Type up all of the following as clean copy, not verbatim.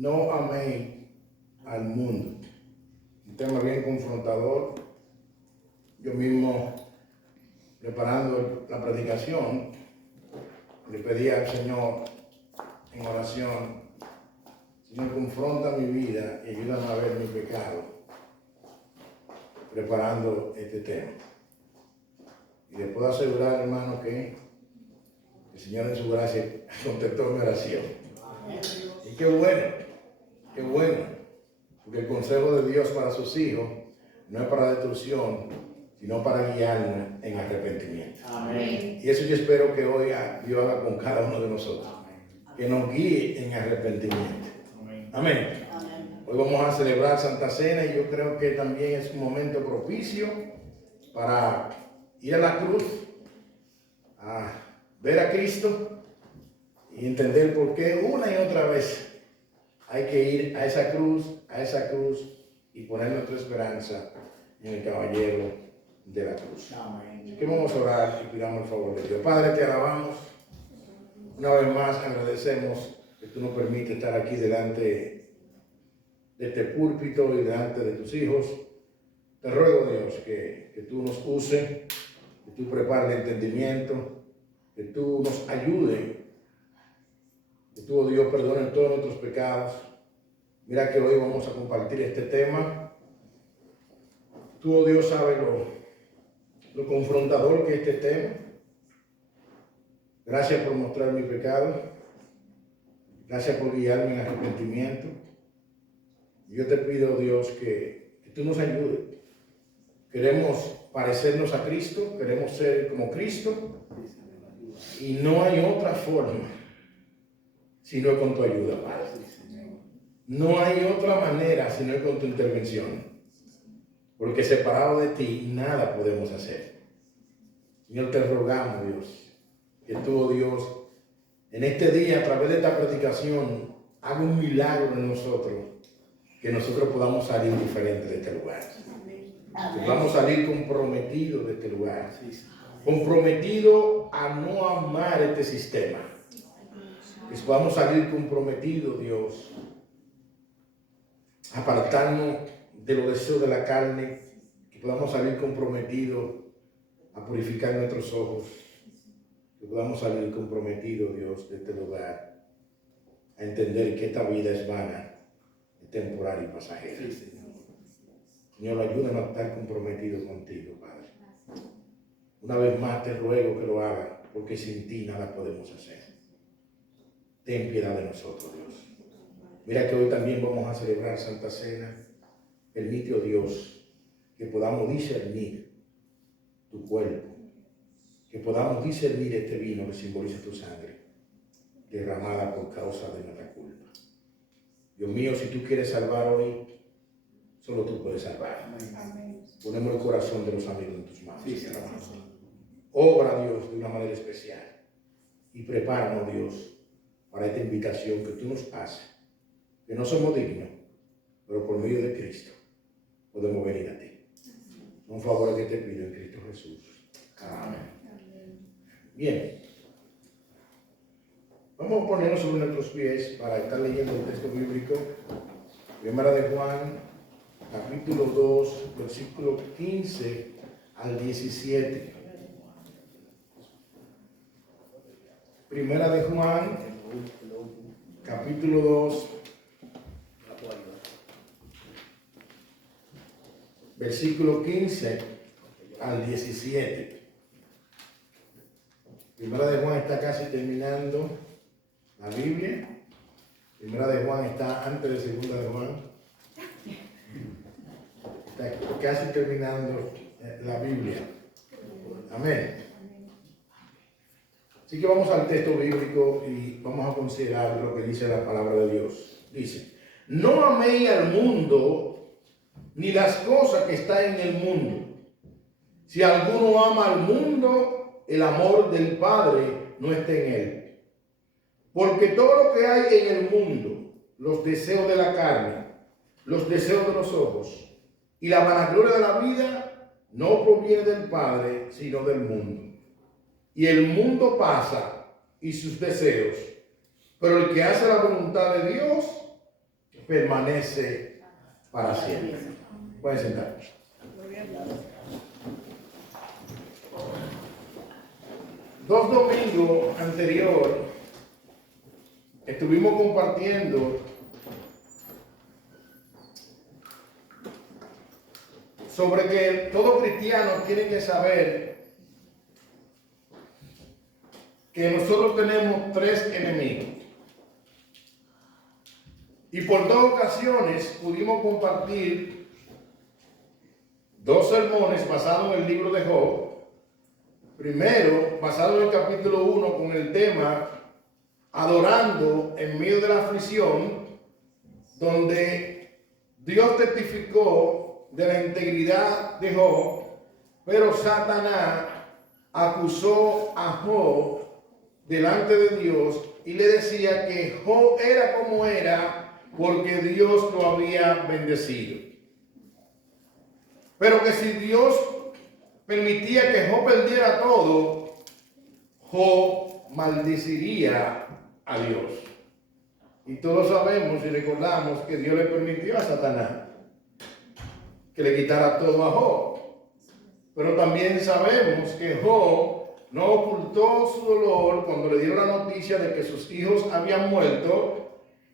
No améis al mundo. Un tema bien confrontador. Yo mismo, preparando la predicación, le pedí al Señor en oración: Señor, confronta mi vida y ayúdame a ver mi pecado, preparando este tema. Y le puedo asegurar, hermano, que el Señor en su gracia contestó mi oración. Y qué bueno, porque el consejo de Dios para sus hijos no es para destrucción, sino para guiarnos en arrepentimiento. Amén. Y eso yo espero que hoy Dios haga con cada uno de nosotros. Que nos guíe en arrepentimiento. Amén. Hoy vamos a celebrar Santa Cena y yo creo que también es un momento propicio para ir a la cruz, a ver a Cristo y entender por qué una y otra vez hay que ir a esa cruz y poner nuestra esperanza en el caballero de la cruz. Así que vamos a orar y pidamos el favor de Dios. Padre, te alabamos. Una vez más agradecemos que tú nos permites estar aquí delante de este púlpito y delante de tus hijos. Te ruego, Dios, que tú nos uses, que tú prepares el entendimiento, que tú nos ayudes, que tú, oh Dios, perdones todos nuestros pecados. Mira que hoy vamos a compartir este tema. Tú, oh Dios, sabes lo confrontador que es este tema. Gracias por mostrar mi pecado. Gracias por guiarme en arrepentimiento. Yo te pido, Dios, que tú nos ayudes. Queremos parecernos a Cristo, queremos ser como Cristo, y no hay otra forma sino con tu ayuda, Padre. No hay otra manera sino con tu intervención, porque separado de ti nada podemos hacer. Señor, te rogamos, Dios, que tú, oh Dios, en este día, a través de esta predicación, haga un milagro en nosotros, que nosotros podamos salir diferentes de este lugar. Que podamos salir comprometidos de este lugar. Comprometidos a no amar este sistema. Que podamos salir comprometidos, Dios, a apartarnos de los deseos de la carne. Que podamos salir comprometidos a purificar nuestros ojos. Que podamos salir comprometidos, Dios, de este lugar, a entender que esta vida es vana, es temporal y pasajera. Sí, Señor, ayúdanos a estar comprometidos contigo, Padre. Una vez más te ruego que lo hagas, porque sin ti nada podemos hacer. Ten piedad de nosotros, Dios. Mira que hoy también vamos a celebrar Santa Cena. Permite, oh Dios, que podamos discernir tu cuerpo, que podamos discernir este vino que simboliza tu sangre, derramada por causa de nuestra culpa. Dios mío, si tú quieres salvar hoy, solo tú puedes salvar. Amén. Ponemos el corazón de los amigos en tus manos. Sí, obra, Dios, de una manera especial. Y prepáranos, Dios, para esta invitación que tú nos haces, que no somos dignos, pero por medio de Cristo podemos venir a ti. Un favor que te pido en Cristo Jesús. Amén. Bien. Vamos a ponernos sobre nuestros pies para estar leyendo el texto bíblico. Primera de Juan, capítulo 2, versículo 15 al 17. Primera de Juan, capítulo 2, versículo 15 al 17. Primera de Juan está casi terminando la Biblia. Primera de Juan está antes de Segunda de Juan. Está casi terminando la Biblia. Amén. Así que vamos al texto bíblico y vamos a considerar lo que dice la palabra de Dios. Dice: no améis al mundo ni las cosas que están en el mundo. Si alguno ama al mundo, el amor del Padre no está en él. Porque todo lo que hay en el mundo, los deseos de la carne, los deseos de los ojos y la vanagloria de la vida, no proviene del Padre, sino del mundo. Y el mundo pasa y sus deseos, pero el que hace la voluntad de Dios permanece para siempre. Pueden sentar. Dos domingos anterior estuvimos compartiendo sobre que todo cristiano tiene que saber que nosotros tenemos tres enemigos. Y por dos ocasiones pudimos compartir dos sermones basados en el libro de Job. Primero, basado en el capítulo 1 con el tema Adorando en medio de la aflicción, donde Dios testificó de la integridad de Job, pero Satanás acusó a Job delante de Dios y le decía que Job era como era porque Dios lo había bendecido. Pero que si Dios permitía que Job perdiera todo, Job maldeciría a Dios. Y todos sabemos y recordamos que Dios le permitió a Satanás que le quitara todo a Job. Pero también sabemos que Job no ocultó su dolor cuando le dieron la noticia de que sus hijos habían muerto,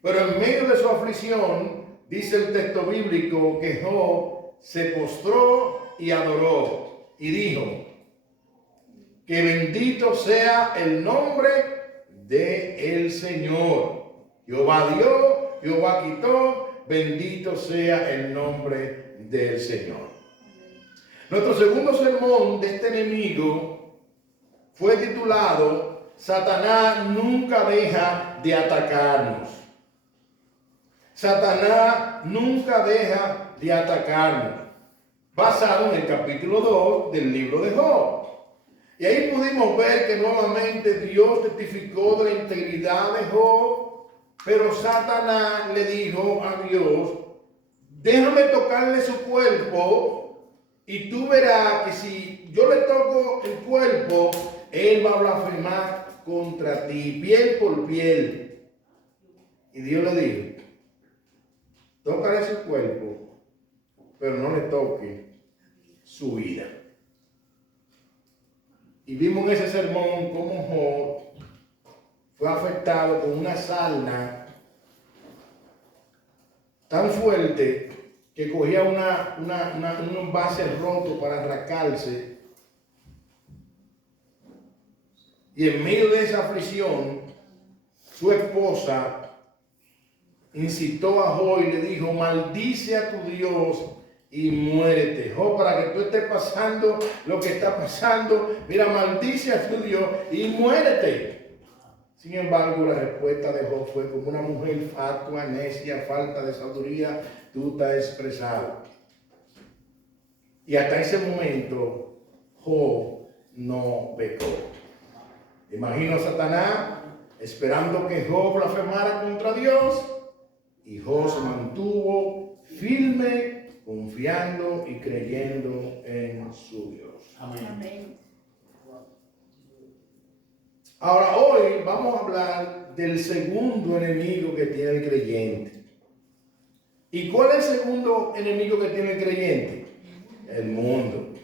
pero en medio de su aflicción, dice el texto bíblico que Job se postró y adoró y dijo que bendito sea el nombre del Señor. Jehová dio, Jehová quitó, bendito sea el nombre del Señor. Nuestro segundo sermón de este enemigo fue titulado Satanás nunca deja de atacarnos. Satanás nunca deja de atacarnos. Basado en el capítulo 2 del libro de Job. Y ahí pudimos ver que nuevamente Dios testificó de la integridad de Job, pero Satanás le dijo a Dios, déjame tocarle su cuerpo y tú verás que si yo le toco el cuerpo, él va a blasfemar contra ti, piel por piel. Y Dios le dijo, tócale su cuerpo, pero no le toque su vida. Y vimos en ese sermón cómo Job fue afectado con una sarna tan fuerte que cogía un envase roto para arrancarse. Y en medio de esa aflicción, su esposa incitó a Job y le dijo, maldice a tu Dios y muérete. Job, para que tú estés pasando lo que está pasando, mira, maldice a tu Dios y muérete. Sin embargo, la respuesta de Job fue como una mujer fatua, necia, falta de sabiduría, tú te has expresado. Y hasta ese momento, Job no pecó. Imagino a Satanás esperando que Job blasfemara contra Dios, y Job se mantuvo firme, confiando y creyendo en su Dios. Amén. Ahora, hoy vamos a hablar del segundo enemigo que tiene el creyente. ¿Y cuál es el segundo enemigo que tiene el creyente? El mundo.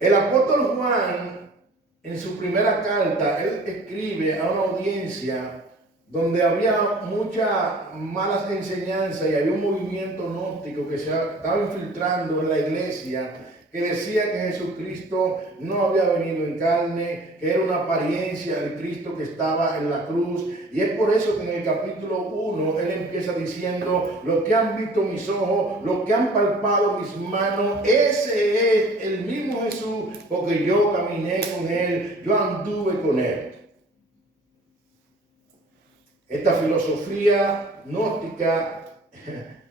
El apóstol Juan, en su primera carta, él escribe a una audiencia donde había muchas malas enseñanzas y había un movimiento gnóstico que se estaba infiltrando en la iglesia, que decía que Jesucristo no había venido en carne, que era una apariencia del Cristo que estaba en la cruz. Y es por eso que en el capítulo 1 él empieza diciendo, lo que han visto mis ojos, lo que han palpado mis manos, ese es el mismo Jesús, porque yo caminé con él, yo anduve con él. Esta filosofía gnóstica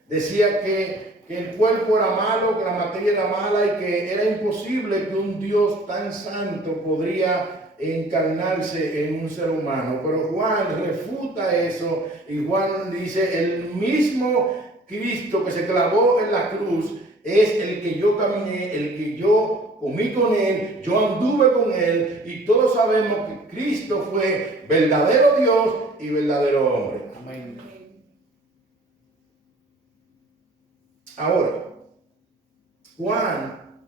decía que el cuerpo era malo, que la materia era mala y que era imposible que un Dios tan santo podría encarnarse en un ser humano. Pero Juan refuta eso y Juan dice, el mismo Cristo que se clavó en la cruz es el que yo caminé, el que yo comí con él, yo anduve con él, y todos sabemos que Cristo fue verdadero Dios y verdadero hombre. Amén. Ahora, Juan,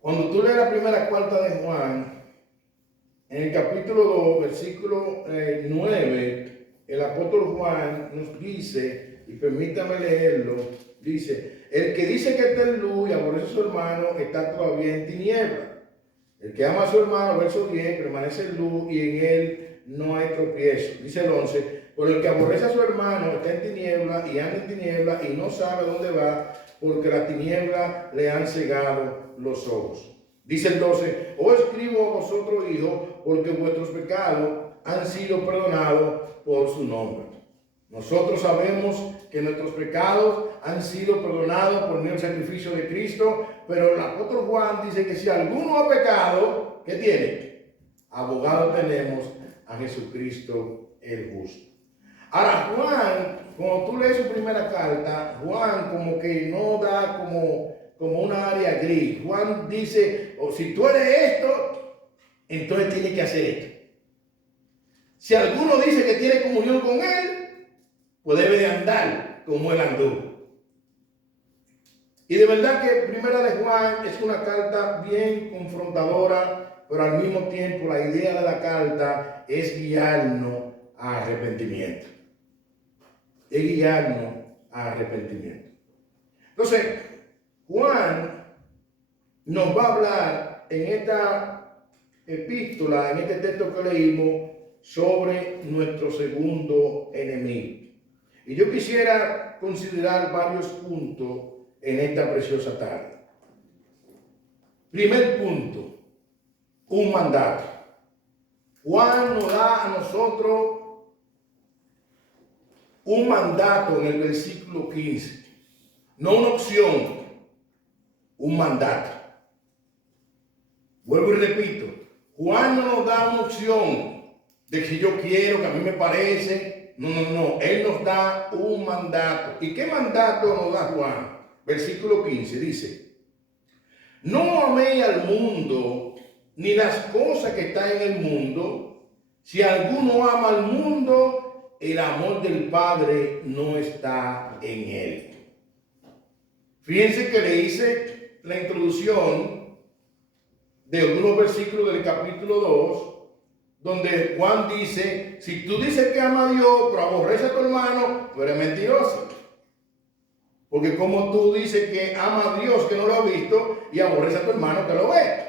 cuando tú lees la primera carta de Juan, en el capítulo 2, versículo 9, el apóstol Juan nos dice, y permítame leerlo, dice, el que dice que está en luz y aborrece a su hermano está todavía en tiniebla. El que ama a su hermano, verso 10, permanece en luz y en él no hay tropiezo. Dice el 11, por el que aborrece a su hermano está en tiniebla y anda en tiniebla y no sabe dónde va, porque la tiniebla le han cegado los ojos. Dice el 12, os escribo a vosotros, hijos, porque vuestros pecados han sido perdonados por su nombre. Nosotros sabemos que nuestros pecados han sido perdonados por el sacrificio de Cristo, pero el apóstol Juan dice que si alguno ha pecado, ¿qué tiene? Abogado tenemos a Jesucristo el justo. Ahora Juan, cuando tú lees su primera carta, Juan como que no da como una área gris. Juan dice, o si tú eres esto, entonces tienes que hacer esto. Si alguno dice que tiene comunión con él, pues debe de andar como él anduvo. Y de verdad que Primera de Juan es una carta bien confrontadora, pero al mismo tiempo la idea de la carta es guiarnos a arrepentimiento. Es guiarnos a arrepentimiento. Entonces, Juan nos va a hablar en esta epístola, en este texto que leímos, sobre nuestro segundo enemigo. Y yo quisiera considerar varios puntos en esta preciosa tarde. Primer punto, un mandato. Juan nos da a nosotros un mandato en el versículo 15. No una opción, un mandato. Vuelvo y repito, Juan no nos da una opción de que yo quiero, que a mí me parece. No. Él nos da un mandato. ¿Y qué mandato nos da Juan? Versículo 15 dice, no améis al mundo, ni las cosas que están en el mundo. Si alguno ama al mundo, el amor del Padre no está en él. Fíjense que le hice la introducción de algunos versículos del capítulo 2, donde Juan dice, si tú dices que ama a Dios, pero aborrece a tu hermano, tú eres mentiroso. Porque como tú dices que ama a Dios que no lo ha visto y aborrece a tu hermano que lo ve.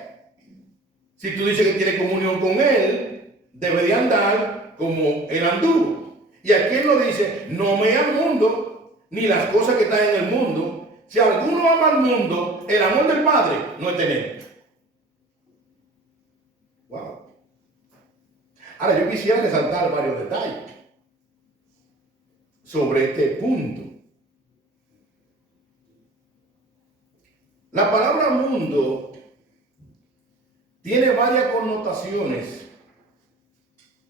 Si tú dices que tiene comunión con él, debe de andar como él anduvo. Y aquí él lo dice, no me al mundo, ni las cosas que están en el mundo. Si alguno ama al mundo, el amor del Padre no es tener. Wow. Ahora yo quisiera resaltar varios detalles sobre este punto. La palabra mundo tiene varias connotaciones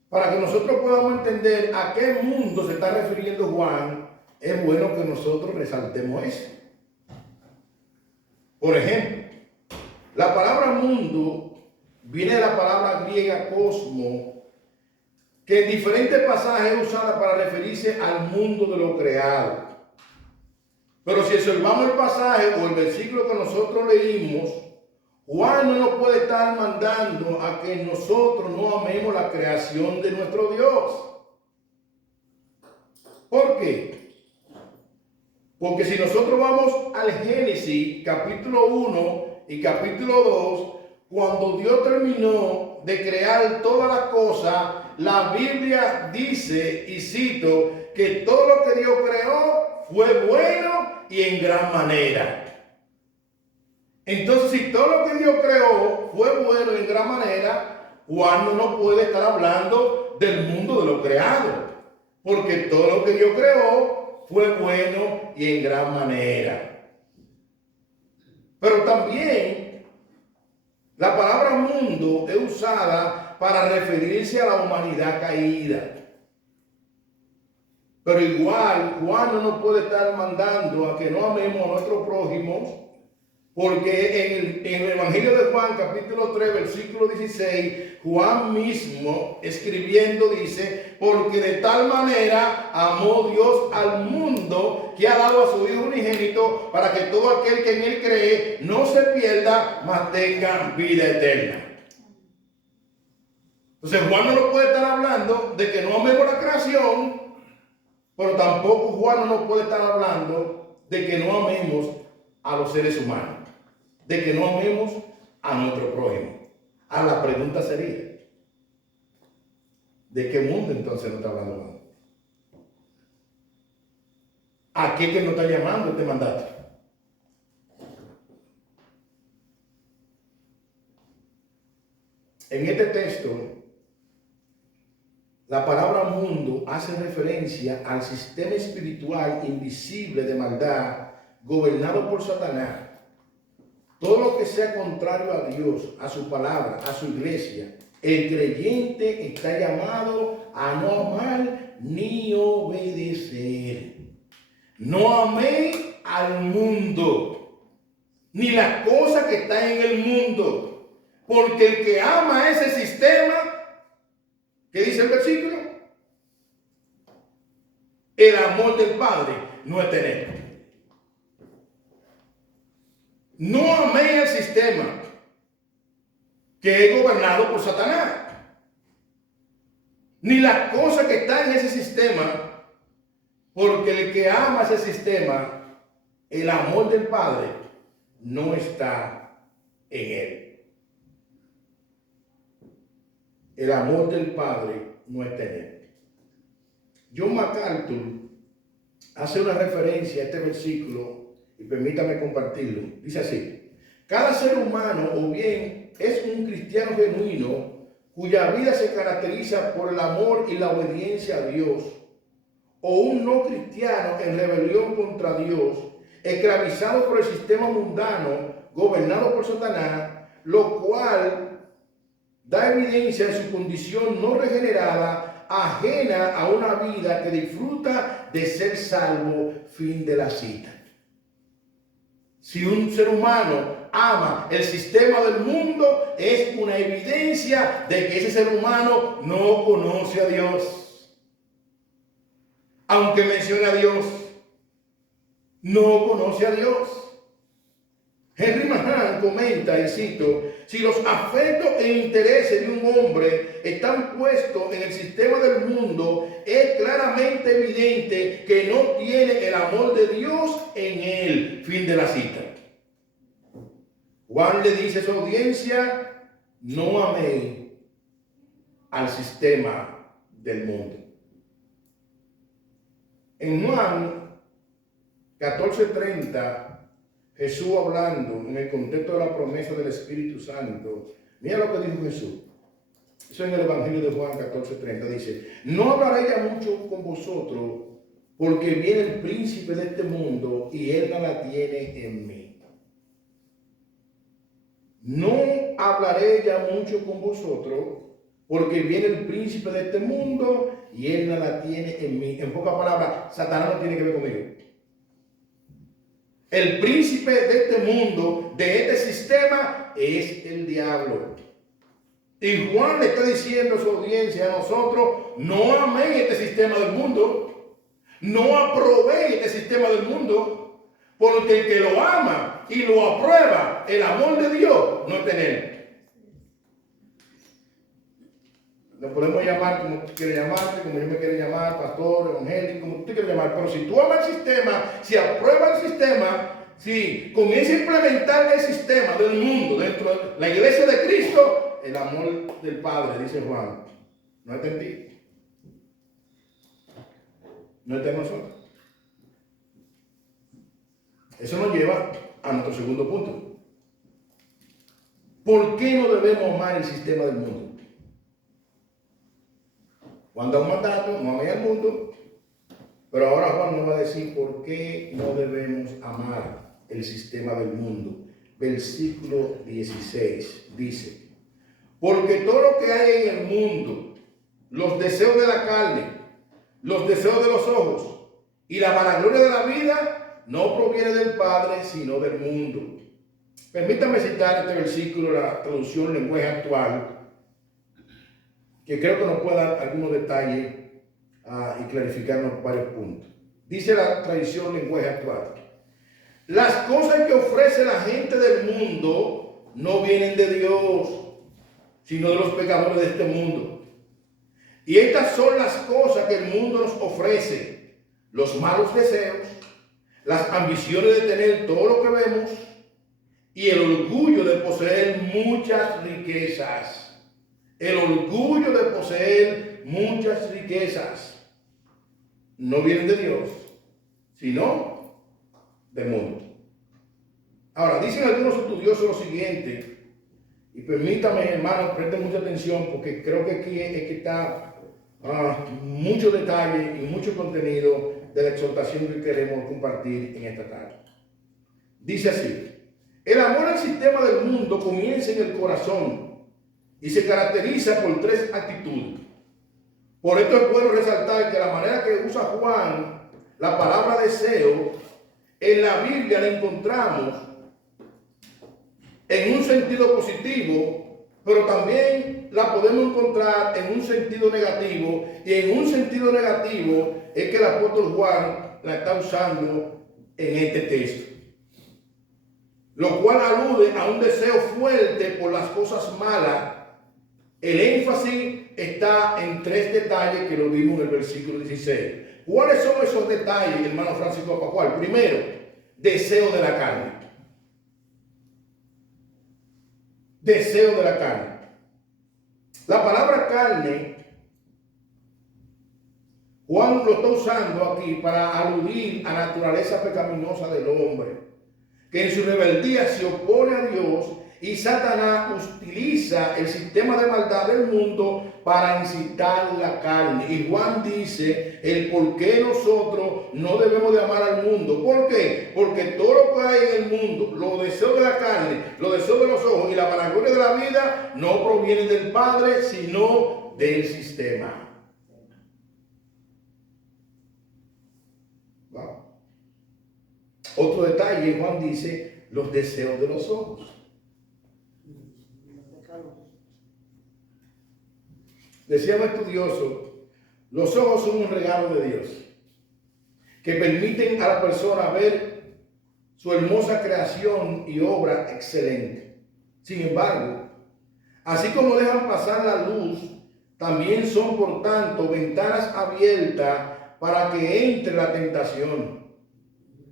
para que nosotros podamos entender a qué mundo se está refiriendo Juan. Es bueno que nosotros resaltemos eso. Por ejemplo, la palabra mundo viene de la palabra griega cosmo, que en diferentes pasajes es usada para referirse al mundo de lo creado. Pero si observamos el pasaje o el versículo que nosotros leímos, Juan no nos puede estar mandando a que nosotros no amemos la creación de nuestro Dios. ¿Por qué? Porque si nosotros vamos al Génesis capítulo 1 y capítulo 2, cuando Dios terminó de crear todas las cosas, la Biblia dice, y cito, que todo lo que Dios creó fue bueno y en gran manera. Entonces, si todo lo que Dios creó fue bueno y en gran manera, Juan no nos puede estar hablando del mundo de lo creado, porque todo lo que Dios creó fue bueno y en gran manera. Pero también la palabra mundo es usada para referirse a la humanidad caída. Pero igual, Juan no nos puede estar mandando a que no amemos a nuestro prójimo, porque en el Evangelio de Juan, capítulo 3, versículo 16, Juan mismo escribiendo dice, porque de tal manera amó Dios al mundo que ha dado a su Hijo unigénito para que todo aquel que en él cree no se pierda, mas tenga vida eterna. Entonces Juan no nos puede estar hablando de que no amemos la creación, pero tampoco Juan no nos puede estar hablando de que no amemos a los seres humanos, de que no amemos a nuestro prójimo. La pregunta sería, ¿de qué mundo entonces nos está hablando Juan? ¿A qué que nos está llamando este mandato? En este texto, la palabra mundo hace referencia al sistema espiritual invisible de maldad gobernado por Satanás. Todo lo que sea contrario a Dios, a su palabra, a su iglesia, el creyente está llamado a no amar ni obedecer. No améis al mundo, ni las cosas que están en el mundo, porque el que ama ese sistema, ¿qué dice el versículo? El amor del Padre no es tener. No améis el sistema que es gobernado por Satanás, ni las cosas que están en ese sistema, porque el que ama ese sistema, el amor del Padre no está en él. El amor del Padre no está en él. John MacArthur hace una referencia a este versículo y permítame compartirlo. Dice así: cada ser humano o bien es un cristiano genuino cuya vida se caracteriza por el amor y la obediencia a Dios, o un no cristiano en rebelión contra Dios, esclavizado por el sistema mundano, gobernado por Satanás, lo cual da evidencia de su condición no regenerada, ajena a una vida que disfruta de ser salvo. Fin de la cita. Si un ser humano ama el sistema del mundo, es una evidencia de que ese ser humano no conoce a Dios. Aunque mencione a Dios, no conoce a Dios. Henry Mahan comenta, y cito: si los afectos e intereses de un hombre están puestos en el sistema del mundo, es claramente evidente que no tiene el amor de Dios en él. Fin de la cita. Juan le dice a su audiencia: no améis al sistema del mundo. En Juan 14:30, Jesús hablando en el contexto de la promesa del Espíritu Santo, mira lo que dijo Jesús. Eso en el Evangelio de Juan 14:30 dice: no hablaré ya mucho con vosotros, porque viene el príncipe de este mundo y él no la tiene en mí. No hablaré ya mucho con vosotros, porque viene el príncipe de este mundo y él no la tiene en mí. En pocas palabras, Satanás no tiene que ver conmigo. El príncipe de este mundo, de este sistema, es el diablo. Y Juan le está diciendo a su audiencia, a nosotros: no améis este sistema del mundo, no aprobéis este sistema del mundo, porque el que lo ama y lo aprueba, el amor de Dios, no está en él. Nos podemos llamar como tú quieres llamarte, como yo me quiero llamar, pastor, evangélico, como tú te quieres llamar. Pero si tú amas el sistema, si apruebas el sistema, si comienza a implementar el sistema del mundo dentro de la iglesia de Cristo, el amor del Padre, dice Juan, no está en ti. No está en nosotros. Eso nos lleva a nuestro segundo punto. ¿Por qué no debemos amar el sistema del mundo? Juan da un mandato: no améis al mundo. Pero ahora Juan nos va a decir por qué no debemos amar el sistema del mundo. Versículo 16 dice: porque todo lo que hay en el mundo, los deseos de la carne, los deseos de los ojos y la vanagloria de la vida, no proviene del Padre, sino del mundo. Permítame citar este versículo, la traducción lenguaje actual, que creo que nos puede dar algunos detalles y clarificarnos varios puntos. Dice la tradición lenguaje actual: las cosas que ofrece la gente del mundo no vienen de Dios, sino de los pecadores de este mundo. Y estas son las cosas que el mundo nos ofrece: los malos deseos, las ambiciones de tener todo lo que vemos y el orgullo de poseer muchas riquezas. El orgullo de poseer muchas riquezas no vienen de Dios, sino del mundo. Ahora, dicen algunos estudiosos lo siguiente, y permítame, hermano, presten mucha atención, porque creo que aquí es que está mucho detalle y mucho contenido de la exhortación que queremos compartir en esta tarde. Dice así: el amor al sistema del mundo comienza en el corazón y se caracteriza por tres actitudes. Por esto es bueno resaltar que la manera que usa Juan la palabra deseo en la Biblia la encontramos en un sentido positivo, pero también la podemos encontrar en un sentido negativo, y en un sentido negativo es que el apóstol Juan la está usando en este texto, lo cual alude a un deseo fuerte por las cosas malas. El énfasis está en tres detalles que lo vimos en el versículo 16. ¿Cuáles son esos detalles, hermano Francisco Pascual? Primero, deseo de la carne. Deseo de la carne. La palabra carne, Juan lo está usando aquí para aludir a la naturaleza pecaminosa del hombre, que en su rebeldía se opone a Dios, y Satanás utiliza el sistema de maldad del mundo para incitar la carne. Y Juan dice el por qué nosotros no debemos de amar al mundo. ¿Por qué? Porque todo lo que hay en el mundo, los deseos de la carne, los deseos de los ojos y la vanagloria de la vida, no provienen del Padre, sino del sistema. Wow. Otro detalle, Juan dice los deseos de los ojos. Decía un estudioso: los ojos son un regalo de Dios que permiten a la persona ver su hermosa creación y obra excelente. Sin embargo, así como dejan pasar la luz, también son por tanto ventanas abiertas para que entre la tentación.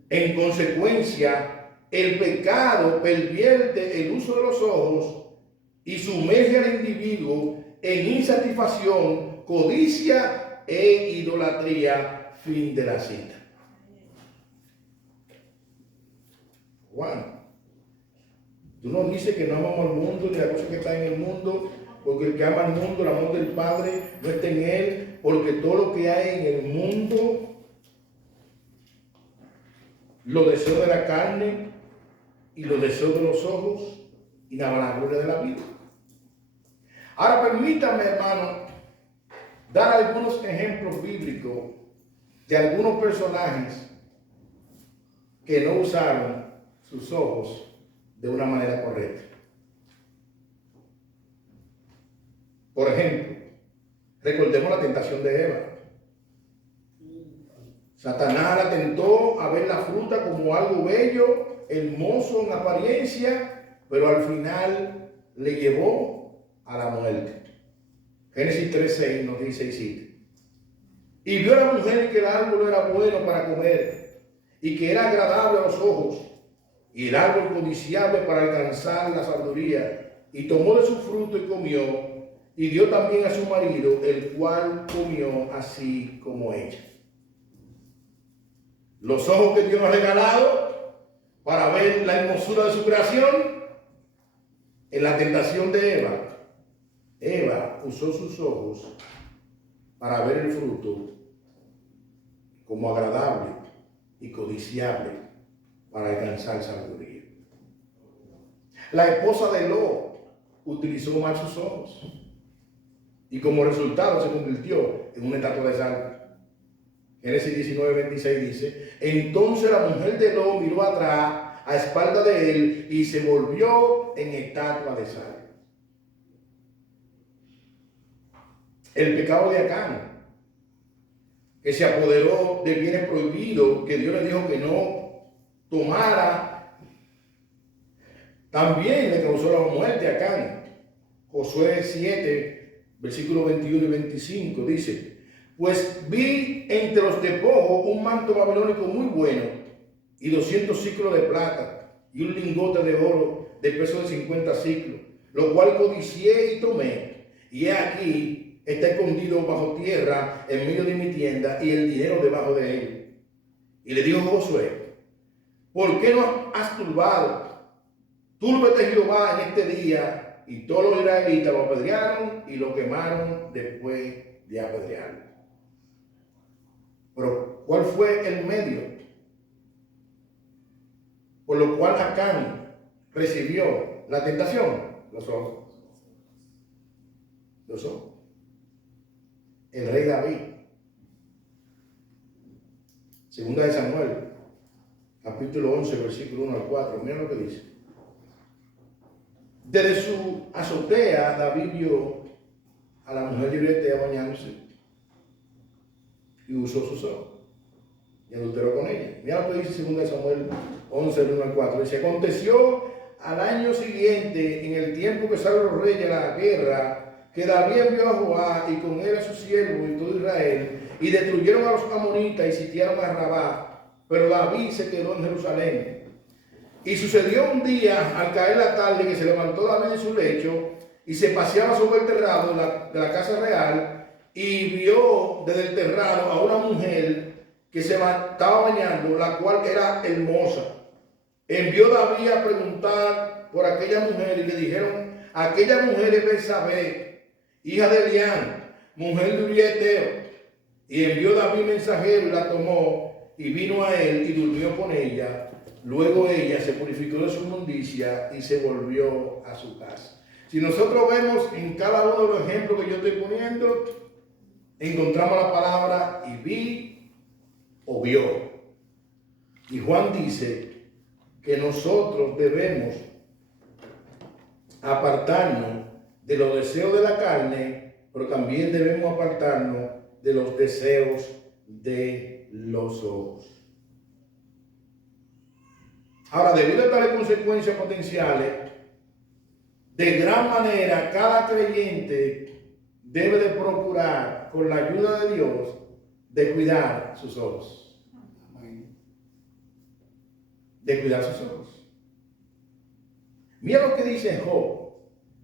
En consecuencia, el pecado pervierte el uso de los ojos y sumerge al individuo en insatisfacción, codicia e idolatría. Fin de la cita. Juan, tú no dices que no amamos al mundo ni la cosa que está en el mundo, porque el que ama al mundo, el amor del Padre no está en él, porque todo lo que hay en el mundo, los deseos de la carne y los deseos de los ojos y la vanagloria de la vida. Ahora permítame, hermano, dar algunos ejemplos bíblicos de algunos personajes que no usaron sus ojos de una manera correcta. Por ejemplo, recordemos la tentación de Eva. Satanás la tentó a ver la fruta como algo bello, hermoso en apariencia, pero al final le llevó a la muerte. Génesis 3:6 nos dice y cita: y vio a la mujer que el árbol era bueno para comer y que era agradable a los ojos y el árbol codiciable para alcanzar la sabiduría, y tomó de su fruto y comió, y dio también a su marido, el cual comió así como ella. Los ojos que Dios nos ha regalado para ver la hermosura de su creación. En la tentación de Eva usó sus ojos para ver el fruto como agradable y codiciable para alcanzar sabiduría. La esposa de Lot utilizó mal sus ojos y como resultado se convirtió en una estatua de sal. Génesis 19:26 dice: entonces la mujer de Lot miró atrás a espalda de él y se volvió en estatua de sal. El pecado de Acán que se apoderó de bienes prohibidos, que Dios le dijo que no tomara, también le causó la muerte a Acán. Josué 7, versículos 21 y 25 dice: pues vi entre los despojos un manto babilónico muy bueno y 200 ciclos de plata y un lingote de oro de peso de 50 ciclos, lo cual codicié y tomé, y he aquí está escondido bajo tierra en medio de mi tienda y el dinero debajo de él. Y le dijo Josué: ¿por qué no has turbado? Túrbete Jehová en este día. Y todos los israelitas lo apedrearon y lo quemaron después de apedrearlo. Pero ¿cuál fue el medio por lo cual Acán recibió la tentación? Los ojos. Los ojos. El rey David. Segunda de Samuel, capítulo 11, versículo 1 al 4. Mira lo que dice. Desde su azotea, David vio a la mujer de Urias bañándose y usó sus ojos y adulteró con ella. Mira lo que dice 2 Samuel 11, 1 al 4. Dice: aconteció al año siguiente, en el tiempo que salieron los reyes a la guerra, que David envió a Joab y con él a sus siervos y todo Israel, y destruyeron a los amonitas y sitiaron a Rabá. Pero David se quedó en Jerusalén. Y sucedió un día, al caer la tarde, que se levantó David en su lecho y se paseaba sobre el terrado de la casa real, y vio desde el terrado a una mujer que se estaba bañando, la cual era hermosa. Envió David a preguntar por aquella mujer, y le dijeron: aquella mujer es Betsabé, hija de Elián, mujer de Urías Eteo. Y envió David mensajero y la tomó y vino a él y durmió con ella. Luego ella se purificó de su inmundicia y se volvió a su casa. Si nosotros vemos en cada uno de los ejemplos que yo estoy poniendo, encontramos la palabra y vi o vio. Y Juan dice que nosotros debemos apartarnos de los deseos de la carne, pero también debemos apartarnos de los deseos de los ojos. Ahora, debido a tales consecuencias potenciales, de gran manera cada creyente debe de procurar, con la ayuda de Dios, de cuidar sus ojos. De cuidar sus ojos. Mira lo que dice Job,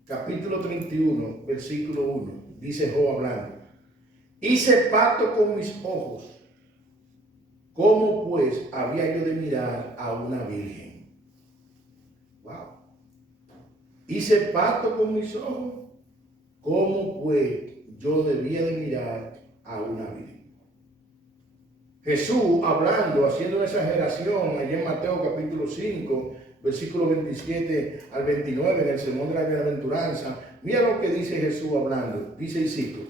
capítulo 31, versículo 1. Dice Job hablando: hice pacto con mis ojos. ¿Cómo pues había yo de mirar a una virgen? Wow. Hice pacto con mis ojos. ¿Cómo pues yo debía de mirar a una virgen? Jesús hablando, haciendo una exageración allí en Mateo capítulo 5, versículo 27 al 29, en el sermón de la bienaventuranza. Mira lo que dice Jesús hablando. Dice y cito: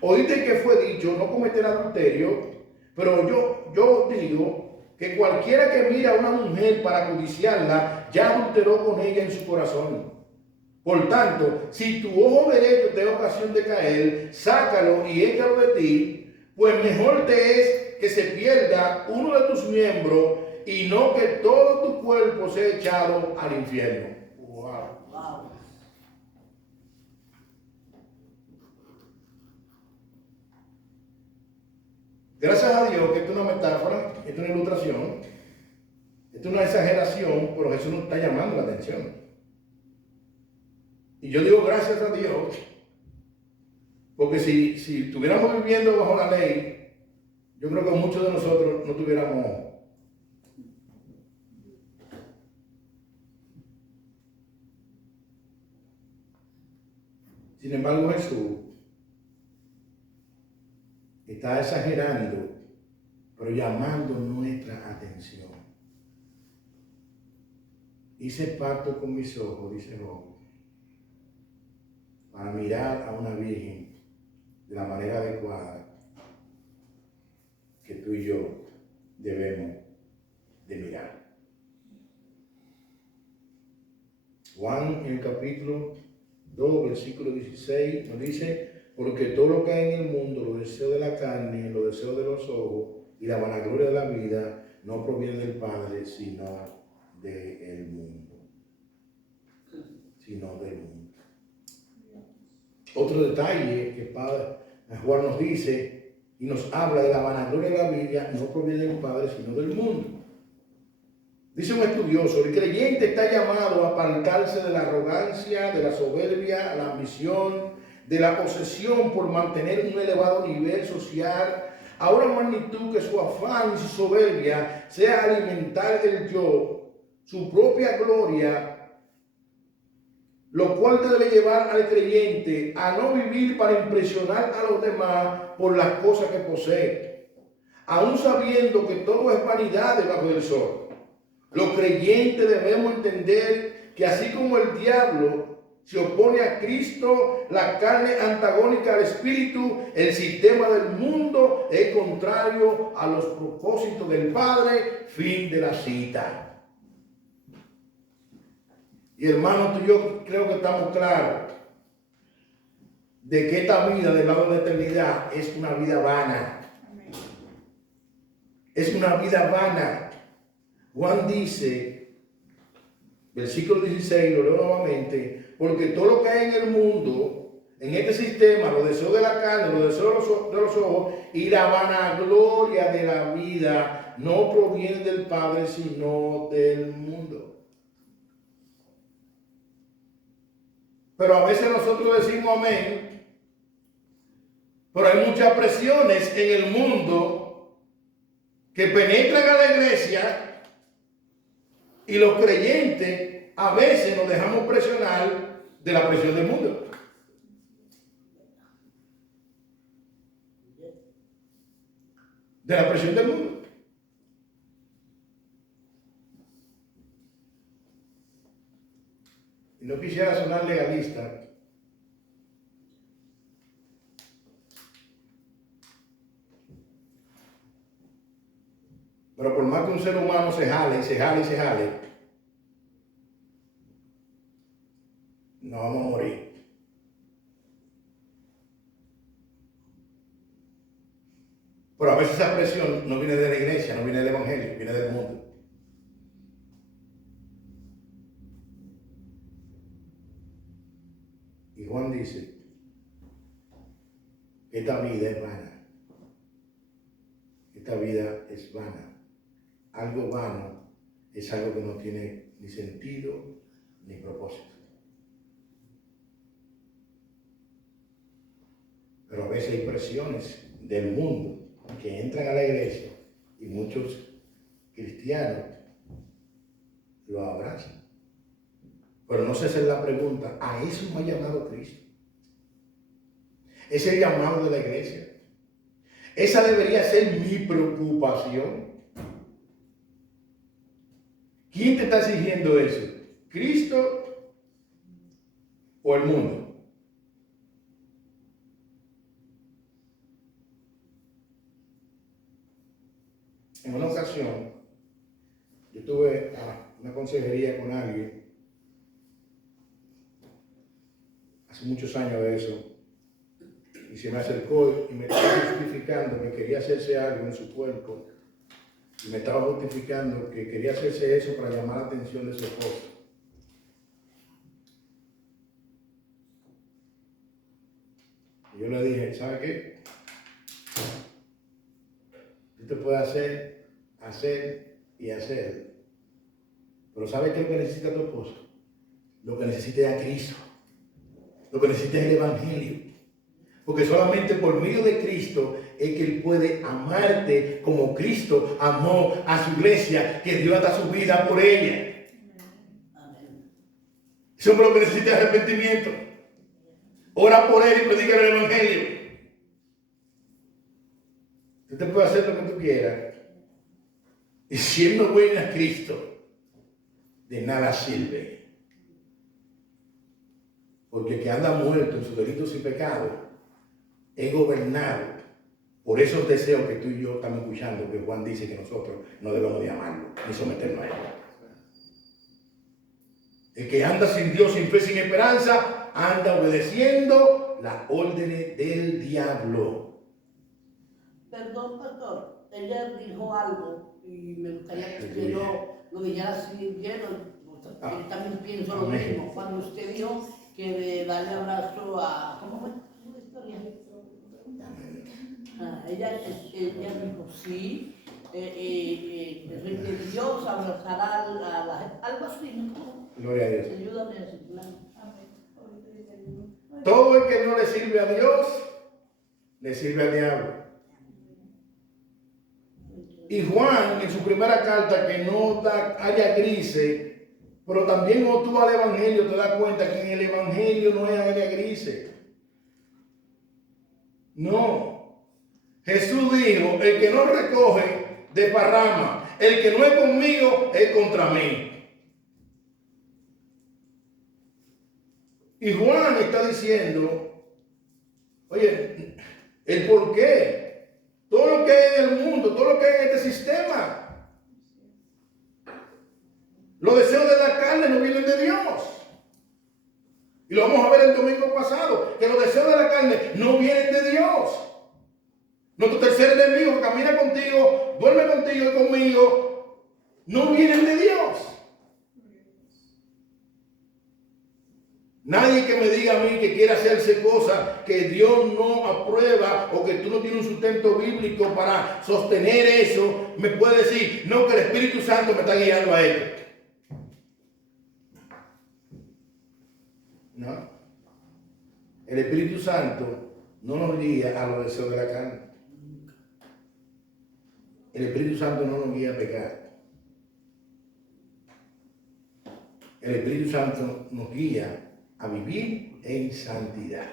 oíste que fue dicho, no cometer adulterio. Pero yo digo que cualquiera que mira a una mujer para codiciarla, ya adulteró con ella en su corazón. Por tanto, si tu ojo derecho te da ocasión de caer, sácalo y échalo de ti, pues mejor te es que se pierda uno de tus miembros y no que todo tu cuerpo sea echado al infierno. Wow. Wow. Gracias a Dios que esto es una metáfora, esto es una ilustración, esto es una exageración, pero Jesús nos está llamando la atención. Y yo digo gracias a Dios, porque si estuviéramos viviendo bajo la ley, yo creo que muchos de nosotros no tuviéramos. Sin embargo, Jesús está exagerando, pero llamando nuestra atención. Hice pacto con mis ojos, dice Job, para mirar a una virgen de la manera adecuada que tú y yo debemos de mirar. Juan, en el capítulo 2, versículo 16, nos dice: Porque todo lo que hay en el mundo, los deseos de la carne, los deseos de los ojos y la vanagloria de la vida, no proviene del Padre, sino del mundo. Sino del mundo. Otro detalle que Juan nos dice y nos habla de la vanagloria de la vida, no proviene del Padre, sino del mundo. Dice un estudioso, el creyente está llamado a apartarse de la arrogancia, de la soberbia, la ambición, de la posesión por mantener un elevado nivel social, a una magnitud que su afán y su soberbia sea alimentar el yo, su propia gloria, lo cual debe llevar al creyente a no vivir para impresionar a los demás por las cosas que posee, aun sabiendo que todo es vanidad debajo del sol. Los creyentes debemos entender que así como el diablo se opone a Cristo, la carne antagónica al Espíritu, el sistema del mundo es contrario a los propósitos del Padre. Fin de la cita. Y hermanos, tú y yo creo que estamos claros de que esta vida del lado de la eternidad es una vida vana. Es una vida vana. Juan dice, versículo 16, lo leo nuevamente, porque todo lo que hay en el mundo, en este sistema, los deseos de la carne, los deseos de los ojos y la vanagloria de la vida, no provienen del Padre, sino del mundo. Pero a veces nosotros decimos amén, pero hay muchas presiones en el mundo que penetran a la iglesia. Y los creyentes a veces nos dejamos presionar de la presión del mundo. De la presión del mundo. Y no quisiera sonar legalista. Pero por más que un ser humano se jale y se jale y se jale, no vamos a morir. Pero a veces esa presión no viene de la iglesia, no viene del evangelio, viene del mundo. Y Juan dice que esta vida es vana. Esta vida es vana. Algo vano es algo que no tiene ni sentido ni propósito. Pero a veces hay presiones del mundo que entran a la iglesia y muchos cristianos lo abrazan. Pero no se hace la pregunta, ¿a eso me ha llamado Cristo? ¿Es el llamado de la iglesia? Esa debería ser mi preocupación. ¿Quién te está exigiendo eso? ¿Cristo o el mundo? En una ocasión, yo tuve una consejería con alguien, hace muchos años de eso, y se me acercó y me estaba justificando que quería hacerse algo en su cuerpo, y me estaba justificando que quería hacerse eso para llamar la atención de su esposa. Y yo le dije, ¿sabe qué? Tú te puedes hacer y hacer. Pero ¿sabe qué es lo que necesita tu esposa? Lo que necesita es a Cristo. Lo que necesita es el Evangelio. Porque solamente por medio de Cristo es que Él puede amarte como Cristo amó a su iglesia, que dio hasta su vida por ella. Eso es lo que necesita es arrepentimiento. Ora por Él y predica el Evangelio. Tú te puedes hacer lo que tú quieras. Y siendo bueno a Cristo, de nada sirve. Porque el que anda muerto en sus delitos y pecados es gobernado por esos deseos que tú y yo estamos escuchando, que Juan dice que nosotros no debemos de amarlo ni someternos a él. El que anda sin Dios, sin fe, sin esperanza, anda obedeciendo las órdenes del diablo. Perdón, pastor, ella dijo algo y me gustaría que yo lo dijera así bien, yo también pienso lo mismo. Cuando usted dijo que de darle abrazo a... ¿Cómo fue su historia? Ella dijo, sí, de Dios abrazar a la gente, algo así, ¿no? Gloria a Dios. Ayúdame a decirlo. Todo el que no le sirve a Dios, le sirve al diablo. Y Juan, en su primera carta, que no da área grises, pero también cuando tú vas al Evangelio, te das cuenta que en el Evangelio no hay área grises. No. Jesús dijo, el que no recoge, desparrama. El que no es conmigo, es contra mí. Y Juan está diciendo, oye, el por qué. Todo lo que hay en el mundo, todo lo que hay en este sistema, los deseos de la carne no vienen de Dios. Y lo vamos a ver el domingo pasado, que los deseos de la carne no vienen de Dios. Nuestro tercer enemigo que camina contigo, duerme contigo y conmigo, no vienen de Dios. Nadie que me diga a mí que quiera hacerse cosas que Dios no aprueba o que tú no tienes un sustento bíblico para sostener eso, me puede decir, no, que el Espíritu Santo me está guiando a esto. No. El Espíritu Santo no nos guía a los deseos de la carne. El Espíritu Santo no nos guía a pecar. El Espíritu Santo nos guía a vivir en santidad.